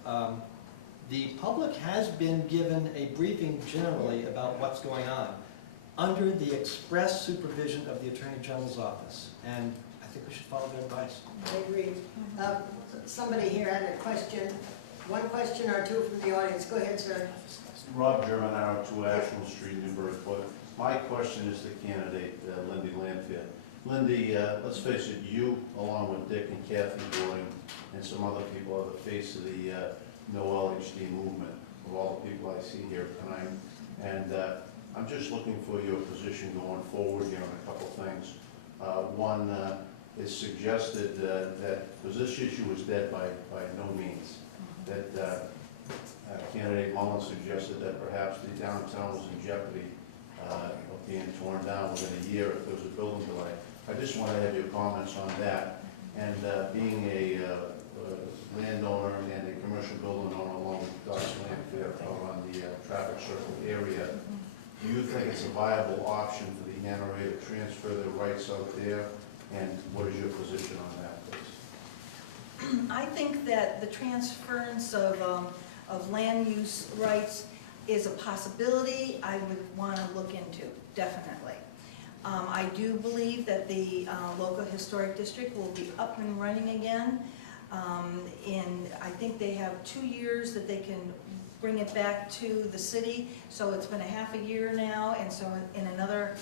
the public has been given a briefing generally about what's going on under the express supervision of the Attorney General's office. And I think we should follow their advice. I agree. Somebody here had a question, one question or two from the audience. Go ahead, sir. Rob Germanaro, 2 Ashland Street, Newburyport. My question is to candidate Lindy Lanfear. Lindy, let's face it, you, along with Dick and Kathy Gordon and some other people, are the face of the no LHD movement, of all the people I see here tonight. And I'm just looking for your position going forward here on a couple things. One, it's suggested that, because this issue is dead by no means, that candidate Mullen suggested that perhaps the downtown was in jeopardy of being torn down within a year if there was a building delay. I just want to have your comments on that. And being a landowner and a commercial building owner along with Dutch Lanfear on the traffic circle area, do you think it's a viable option for the NRA to transfer their rights out there? And what is your position on that, please? I think that the transference of land use rights is a possibility I would want to look into, definitely. I do believe that the local historic district will be up and running again. I think they have 2 years that they can bring it back to the city. So it's been a half a year now, and so in another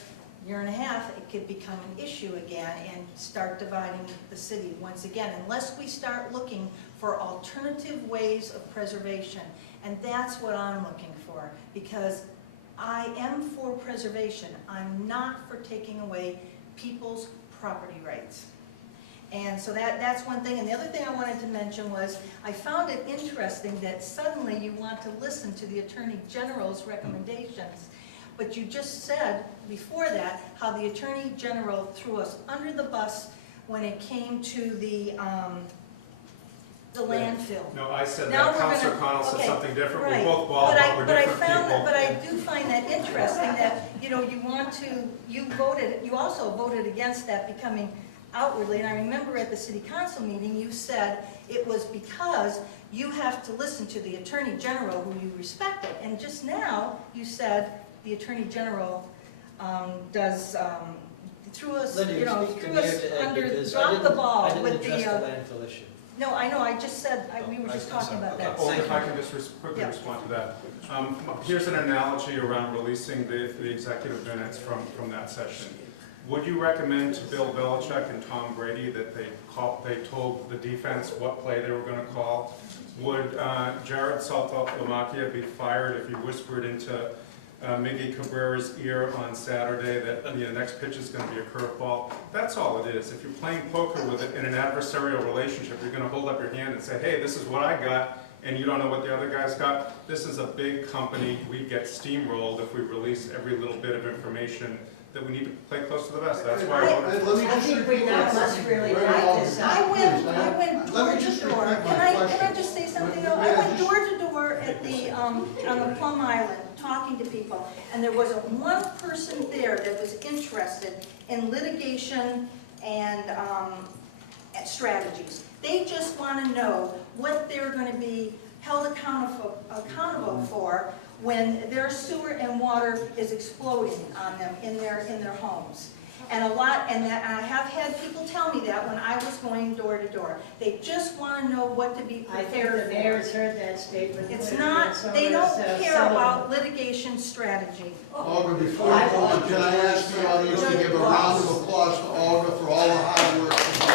year and a half, it could become an issue again and start dividing the city once again, unless we start looking for alternative ways of preservation. And that's what I'm looking for, because I am for preservation. I'm not for taking away people's property rights. And so that's one thing. And the other thing I wanted to mention was, I found it interesting that suddenly you want to listen to the Attorney General's recommendations. But you just said before that how the Attorney General threw us under the bus when it came to the landfill. No, I said Now that. we're Councilor gonna- Connell said okay, something different. right. We're both bald, but we're different people. But I do find that interesting that, you also voted against that becoming outwardly. And I remember at the city council meeting, you said it was because you have to listen to the Attorney General who you respected. And just now, you said the Attorney General threw us, Lindy, speak to threw me us to Ed, under, because dropped the ball I with didn't address the, the landfill issue. No, I know, I just said, we were just talking about that. Well, if I can just quickly Yeah. respond to that. Here's an analogy around releasing the executive minutes from that session. Would you recommend to Bill Belichick and Tom Brady that they told the defense what play they were going to call? Would Jared Saltalamacchia be fired if he whispered into Miggy Cabrera's ear on Saturday that the next pitch is going to be a curveball? That's all it is. If you're playing poker with it in an adversarial relationship, you're going to hold up your hand and say, hey, this is what I got, and you don't know what the other guy's got. This is a big company. We get steamrolled if we release every little bit of information that we need to play close to the vest. That's why I think we now must really write this up. I went door Let me to just door. repeat my Can I question. just say something though? I went door to door at the, on the Plum Island, talking to people, and there wasn't one person there that was interested in litigation and strategies. They just want to know what they're going to be held accountable for when their sewer and water is exploding on them in their homes. And I have had people tell me that when I was going door to door. They just want to know what to be I think prepared the for. mayor's heard that statement. It's when not, it's they over, don't so care Sullivan. about litigation strategy. Olga, before you go on, can I ask the audience to give a round of applause to Olga for all the hard work she's done?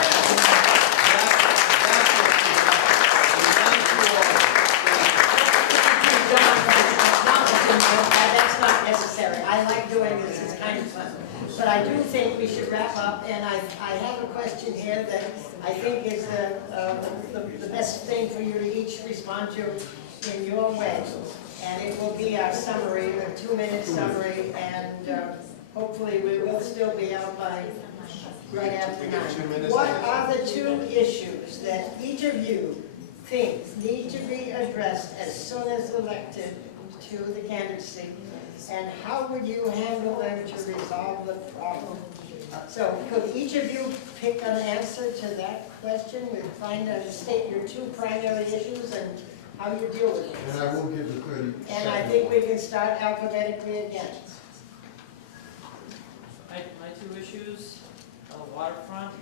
That's not necessary. I like doing this, it's kind of fun. But I do think we should wrap up, and I have a question here that I think is the best thing for you to each respond to in your way. And it will be our summary, a 2-minute summary, and hopefully we will still be out by right after We get 2 9. minutes. What are the 2 issues that each of you think need to be addressed as soon as elected to the candidacy? And how would you handle them to resolve the problem? So could each of you pick an answer to that question? State your 2 primary issues and how you deal with it. And I will give the 30 seconds. And I think we can start alphabetically again. My 2 issues are waterfront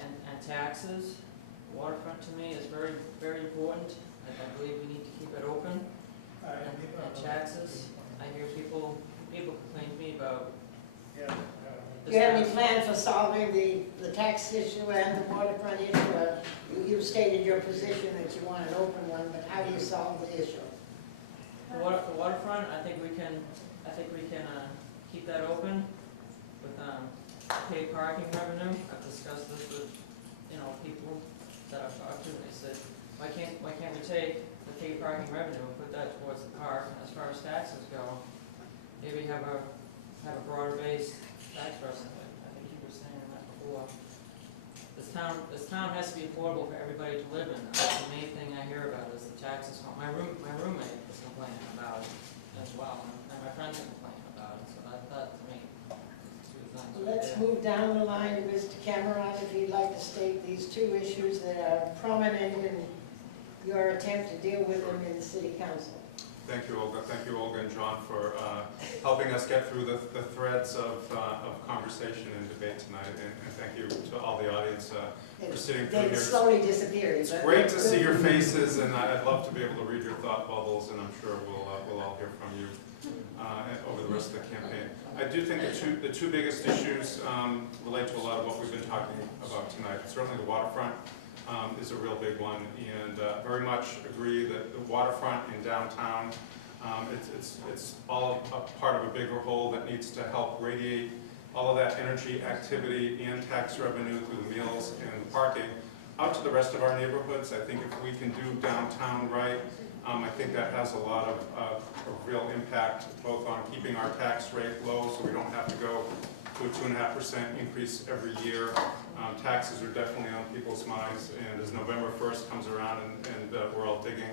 and taxes. Waterfront to me is very, very important. I believe we need to keep it open. And taxes, I hear people complain to me about. Do you have any plan for solving the tax issue and the waterfront issue? You stated your position that you want an open one, but how do you solve the issue? The waterfront, I think we can keep that open with paid parking revenue. I've discussed this with people that I've talked to, and they said, why can't we take the paid parking revenue and put that towards the park? And as far as taxes go, maybe have a broader base tax percentage. I think you were saying that before. This town has to be affordable for everybody to live in. That's the main thing I hear about is the taxes. My roommate is complaining about it as well, and my friends are complaining about it. So that to me, is 2 things. Let's move down the line to Mr. Cameron, if you'd like to state these 2 issues that are prominent in your attempt to deal with them in the city council. Thank you, Olga. Thank you, Olga and John, for helping us get through the threads of conversation and debate tonight. And thank you to all the audience for sitting through They here. slowly disappear. It's great to see your faces, and I'd love to be able to read your thought bubbles, and I'm sure we'll all hear from you over the rest of the campaign. I do think the two biggest issues relate to a lot of what we've been talking about tonight. Certainly the waterfront is a real big one, and very much agree that the waterfront in downtown, it's all a part of a bigger whole that needs to help radiate all of that energy, activity, and tax revenue through the meals and the parking out to the rest of our neighborhoods. I think if we can do downtown right, I think that has a lot of real impact, both on keeping our tax rate low so we don't have to go to a 2.5% increase every year. Taxes are definitely on people's minds, and as November 1st comes around and we're all digging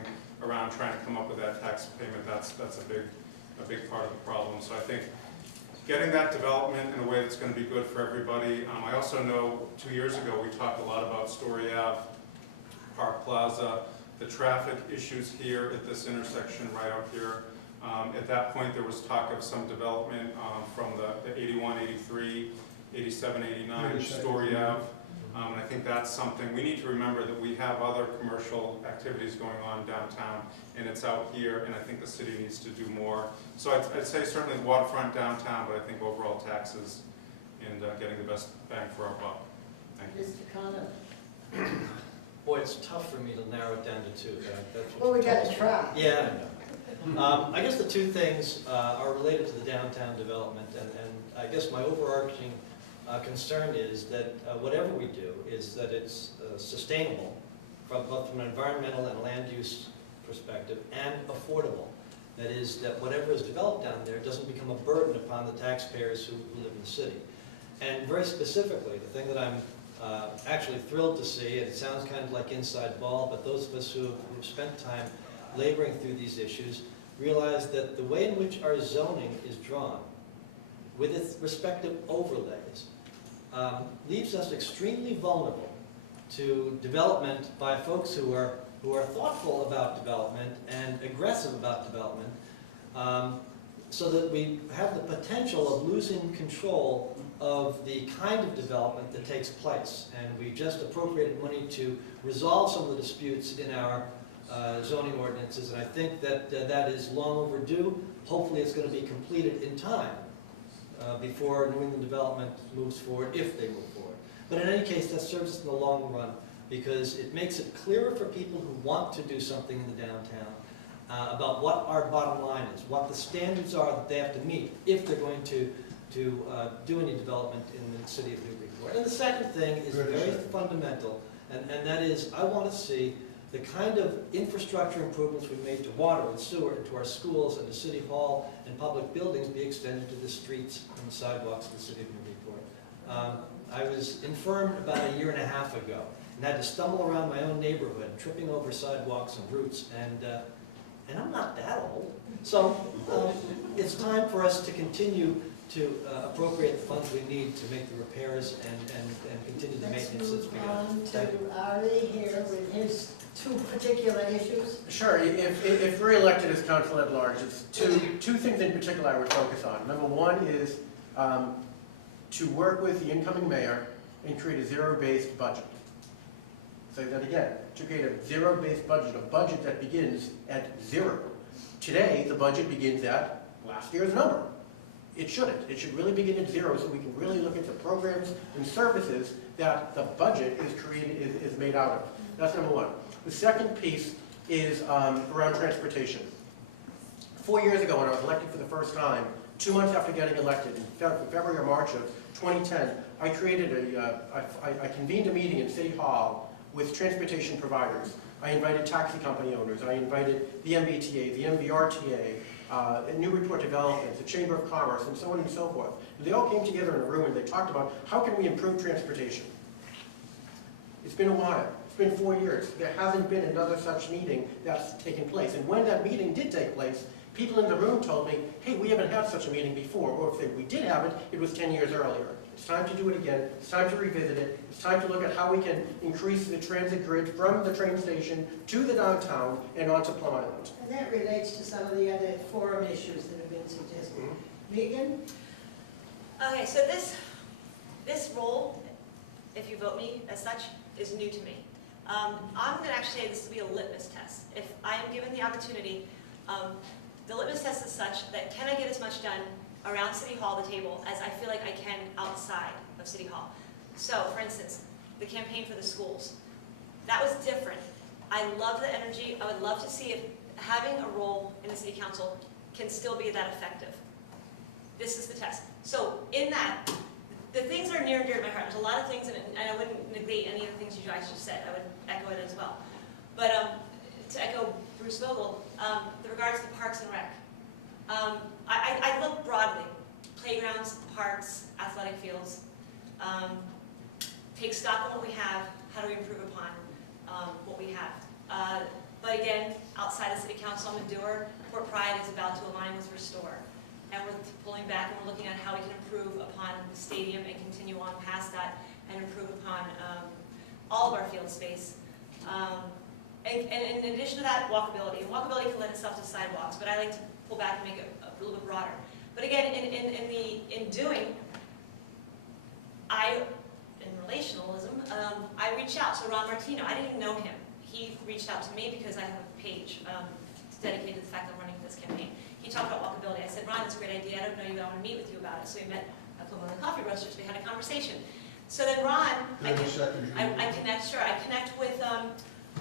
around trying to come up with that tax payment, that's a big part of the problem. So I think getting that development in a way that's going to be good for everybody. I also know 2 years ago we talked a lot about Story Ave, Park Plaza, the traffic issues here at this intersection right out here. At that point there was talk of some development from the 81, 83, 87, 89 Story Ave And I think that's something, we need to remember that we have other commercial activities going on downtown, and it's out here, and I think the city needs to do more. So I'd say certainly waterfront downtown, but I think overall taxes and getting the best bang for our buck. Thank you. Mr. Connor? Boy, it's tough for me to narrow it down to two. That's what Well, we you got told to me. try. Yeah, I know. I guess the two things are related to the downtown development, and I guess my overarching concern is that whatever we do is that it's sustainable from both from an environmental and land use perspective and affordable. That is, that whatever is developed down there doesn't become a burden upon the taxpayers who live in the city. And very specifically, the thing that I'm actually thrilled to see, and it sounds kind of like inside ball, but those of us who have spent time laboring through these issues realize that the way in which our zoning is drawn, with its respective overlays, leaves us extremely vulnerable to development by folks who are thoughtful about development and aggressive about development, so that we have the potential of losing control of the kind of development that takes place. And we just appropriated money to resolve some of the disputes in our zoning ordinances, and I think that that is long overdue. Hopefully it's going to be completed in time before New England development moves forward, if they move forward. But in any case, that serves us in the long run, because it makes it clearer for people who want to do something in the downtown about what our bottom line is, what the standards are that they have to meet if they're going to do any development in the city of Newburyport. And the second thing is very fundamental, and that is I want to see the kind of infrastructure improvements we've made to water and sewer and to our schools and to City Hall and public buildings be extended to the streets and the sidewalks of the city of Newburyport. I was infirmed about 1.5 years ago and had to stumble around my own neighborhood, tripping over sidewalks and routes, and I'm not that old. So it's time for us to continue to appropriate the funds we need to make the repairs and continue the maintenance that's begun. Let's move on to Ari here with his two particular issues. Sure, if we're elected as council at large, it's two things in particular I would focus on. Number one is to work with the incoming mayor and create a zero-based budget. Say that again, to create a zero-based budget, a budget that begins at zero. Today, the budget begins at last year's number. It shouldn't. It should really begin at zero so we can really look at the programs and services that the budget is made out of. That's number one. The second piece is around transportation. 4 years ago when I was elected for the first time, 2 months after getting elected, in February or March of 2010, I convened a meeting in City Hall with transportation providers. I invited taxi company owners, I invited the MBTA, the MVRTA, Newburyport Development, the Chamber of Commerce, and so on and so forth. And they all came together in a room and they talked about how can we improve transportation. It's been a while. It's been 4 years. There hasn't been another such meeting that's taken place. And when that meeting did take place, people in the room told me, hey, we haven't had such a meeting before, or if we did have it, it was 10 years earlier. It's time to do it again. It's time to revisit it. It's time to look at how we can increase the transit grid from the train station to the downtown and onto Plum Island. And that relates to some of the other forum issues that have been suggested. Megan? Okay, so this role, if you vote me as such, is new to me. I'm going to actually say this will be a litmus test. If I am given the opportunity, the litmus test is such that can I get as much done around City Hall, the table, as I feel like I can outside of City Hall. So, for instance, the campaign for the schools. That was different. I love the energy. I would love to see if having a role in the City Council can still be that effective. This is the test. So, in that, the things that are near and dear to my heart, there's a lot of things, and I wouldn't negate any of the things you guys just said. I would echo it as well. But to echo Bruce Vogel, with regards to Parks and Rec, I look broadly. Playgrounds, parks, athletic fields. Take stock of what we have. How do we improve upon what we have? But again, outside of City Council, I'm a doer. Port Pride is about to align with Restore. And we're pulling back and we're looking at how we can improve upon the stadium and continue on past that and improve upon all of our field space. And in addition to that, walkability. And walkability can lend itself to sidewalks, but I like to pull back and make it a little bit broader. But again, in doing, I in relationalism, I reached out to Ron Martino. I didn't even know him. He reached out to me because I have a page dedicated to the fact that I'm running this campaign. He talked about walkability. I said, Ron, that's a great idea. I don't know you. I want to meet with you about it. So we met at one of the coffee roasters. We had a conversation. So then Ron, I connect with a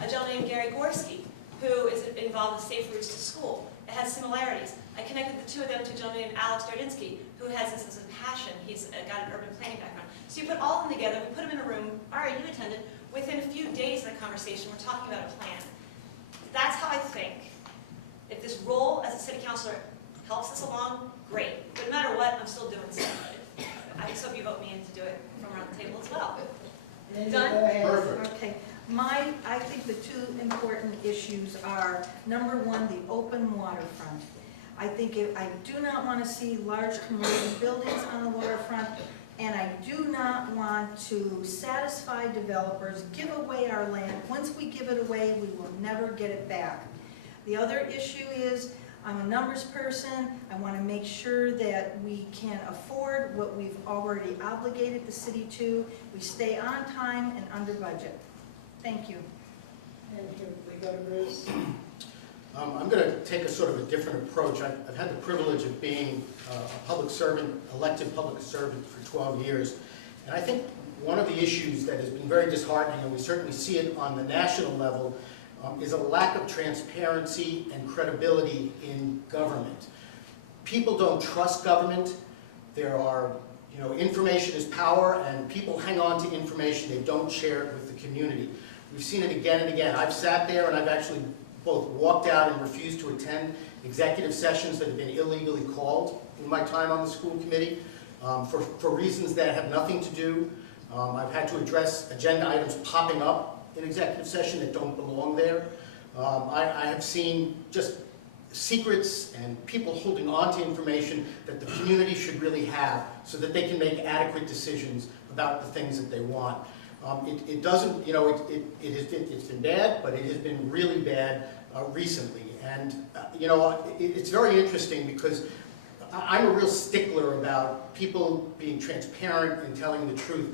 gentleman named Gary Gorski, who is involved with Safe Routes to School. It has similarities. I connected the two of them to a gentleman named Alex Dardinsky, who has this as a passion. He's got an urban planning background. So you put all of them together, we put them in a room. All right, you attended. Within a few days of the conversation, we're talking about a plan. That's how I think. If this role as a city councilor helps us along, great. But no matter what, I'm still doing stuff. I just hope you vote me in to do it from around the table as well. Done? Perfect. Okay. I think the two important issues are, number one, the open waterfront. I do not want to see large commercial buildings on the waterfront, and I do not want to satisfy developers, give away our land. Once we give it away, we will never get it back. The other issue is, I'm a numbers person. I want to make sure that we can afford what we've already obligated the city to. We stay on time and under budget. Thank you. And here we go to Bruce. I'm going to take a sort of a different approach. I've had the privilege of being a public servant, elected public servant for 12 years. And I think one of the issues that has been very disheartening, and we certainly see it on the national level, is a lack of transparency and credibility in government. People don't trust government. There are, information is power, and people hang on to information. They don't share it with the community. We've seen it again and again. I've sat there and I've actually both walked out and refused to attend executive sessions that have been illegally called in my time on the school committee for reasons that have nothing to do. I've had to address agenda items popping up in executive session that don't belong there. I have seen just secrets and people holding on to information that the community should really have so that they can make adequate decisions about the things that they want. It doesn't, it's been bad, but it has been really bad recently. And, it's very interesting because I'm a real stickler about people being transparent and telling the truth.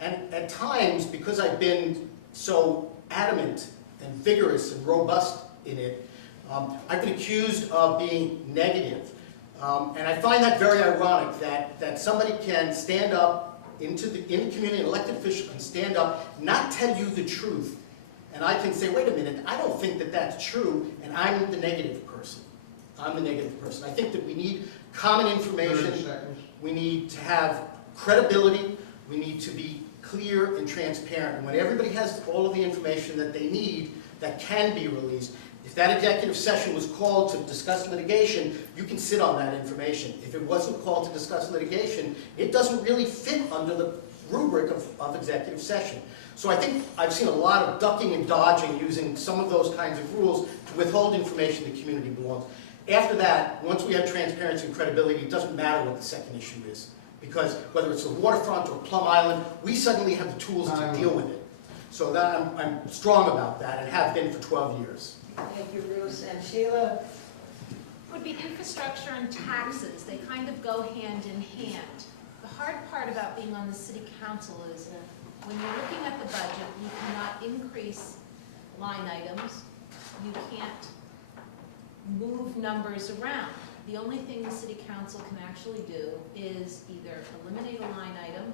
And at times, because I've been so adamant and vigorous and robust in it, I've been accused of being negative. And I find that very ironic that somebody can stand up in the community, an elected official can stand up, not tell you the truth, and I can say, wait a minute, I don't think that that's true, and I'm the negative person. I'm the negative person. I think that we need common information. We need to have credibility. We need to be clear and transparent. And when everybody has all of the information that they need that can be released, if that executive session was called to discuss litigation, you can sit on that information. If it wasn't called to discuss litigation, it doesn't really fit under the rubric of executive session. So I think I've seen a lot of ducking and dodging using some of those kinds of rules to withhold information the community belongs. After that, once we have transparency and credibility, it doesn't matter what the second issue is. Because whether it's the waterfront or Plum Island, we suddenly have the tools to deal with it. So that I'm strong about that and have been for 12 years. Thank you, Bruce. And Sheila? Would be infrastructure and taxes. They kind of go hand in hand. The hard part about being on the city council is when you're looking at the budget, you cannot increase line items. You can't move numbers around. The only thing the city council can actually do is either eliminate a line item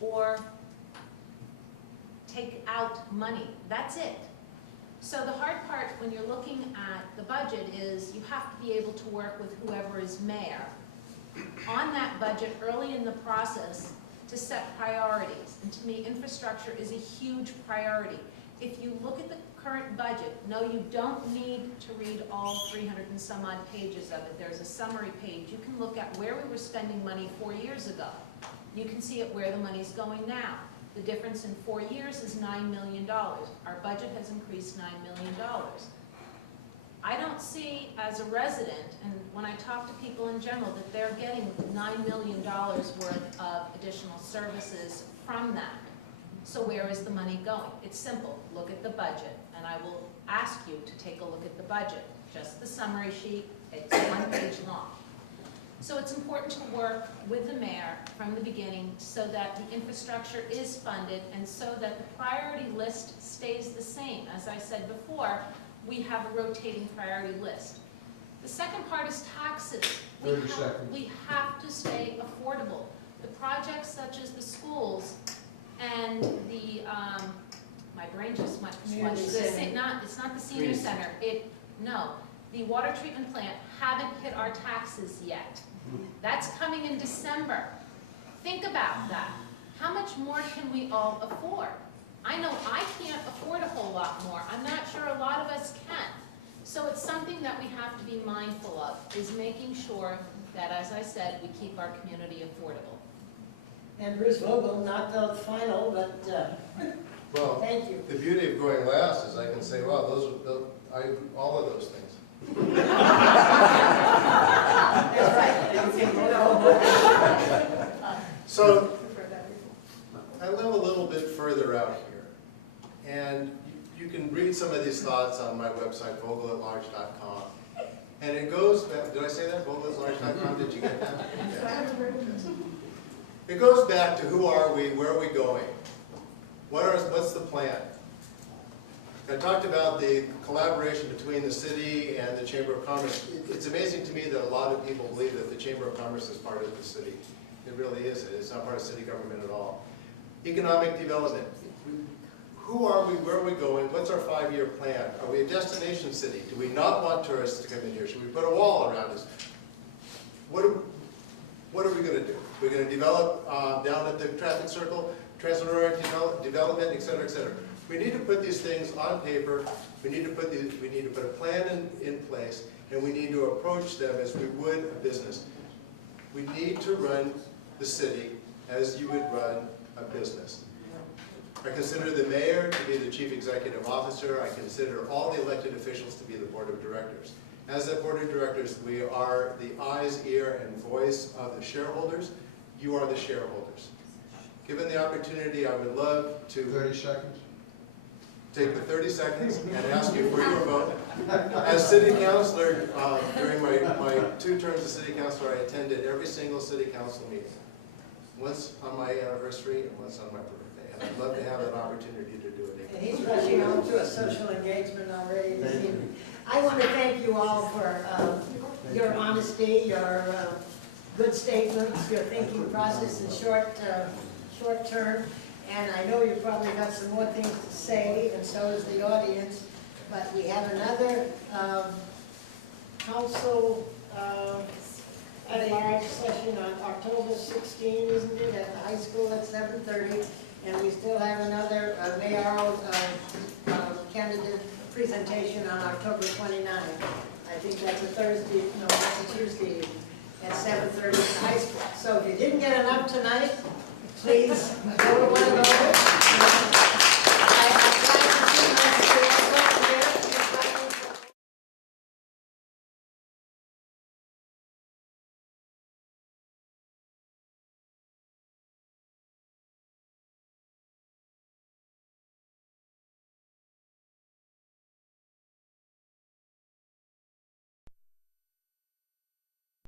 or take out money. That's it. So the hard part when you're looking at the budget is you have to be able to work with whoever is mayor on that budget early in the process to set priorities. And to me, infrastructure is a huge priority. If you look at the current budget, no, you don't need to read all 300 and some odd pages of it. There's a summary page. You can look at where we were spending money 4 years ago. You can see it where the money's going now. The difference in 4 years is $9 million. Our budget has increased $9 million. I don't see as a resident, and when I talk to people in general, that they're getting $9 million worth of additional services from that. So where is the money going? It's simple. Look at the budget, and I will ask you to take a look at the budget. Just the summary sheet. It's 1 page long. So it's important to work with the mayor from the beginning so that the infrastructure is funded and so that the priority list stays the same. As I said before, we have a rotating priority list. The second part is taxes. 30 seconds. We have to stay affordable. The projects such as the schools and the, my brain just went, it's not the senior center. No, the water treatment plant haven't hit our taxes yet. That's coming in December. Think about that. How much more can we all afford? I know I can't afford a whole lot more. I'm not sure a lot of us can. So it's something that we have to be mindful of, is making sure that, as I said, we keep our community affordable. And Bruce Vogel, not the final, but Well, thank you. the beauty of going last is I can say, wow, all of those things. That's right. So, I live a little bit further out here, and you can read some of these thoughts on my website, vogelatlarge.com. And it goes back, did I say that, vogelatlarge.com, did you get that? Yes. It goes back to who are we, where are we going? What's the plan? I talked about the collaboration between the city and the Chamber of Commerce. It's amazing to me that a lot of people believe that the Chamber of Commerce is part of the city. It really isn't. It's not part of city government at all. Economic development. Who are we? Where are we going? What's our 5-year plan? Are we a destination city? Do we not want tourists to come in here? Should we put a wall around us? What are we going to do? We're going to develop down at the traffic circle, transit-oriented development, et cetera, et cetera. We need to put these things on paper. We need to put a plan in place, and we need to approach them as we would a business. We need to run the city as you would run a business. I consider the mayor to be the chief executive officer. I consider all the elected officials to be the board of directors. As the board of directors, we are the eyes, ear, and voice of the shareholders. You are the shareholders. Given the opportunity, I would love to 30 seconds. take the 30 seconds and ask you for your vote. As city councilor, during my 2 terms as city councilor, I attended every single city council meeting. Once on my anniversary and once on my birthday. And I'd love to have that opportunity to do it And again. he's rushing on to a social engagement already this evening. I want to thank you all for your honesty, your good statements, your thinking process in short term. And I know you've probably got some more things to say, and so does the audience. But we have another council at-large session on October 16, isn't it, at the high school at 7:30. And we still have another mayoral candidate presentation on October 29. I think that's a Thursday, no, that's a Tuesday at 7:30 at the high school. So if you didn't get enough tonight, please go to one of those.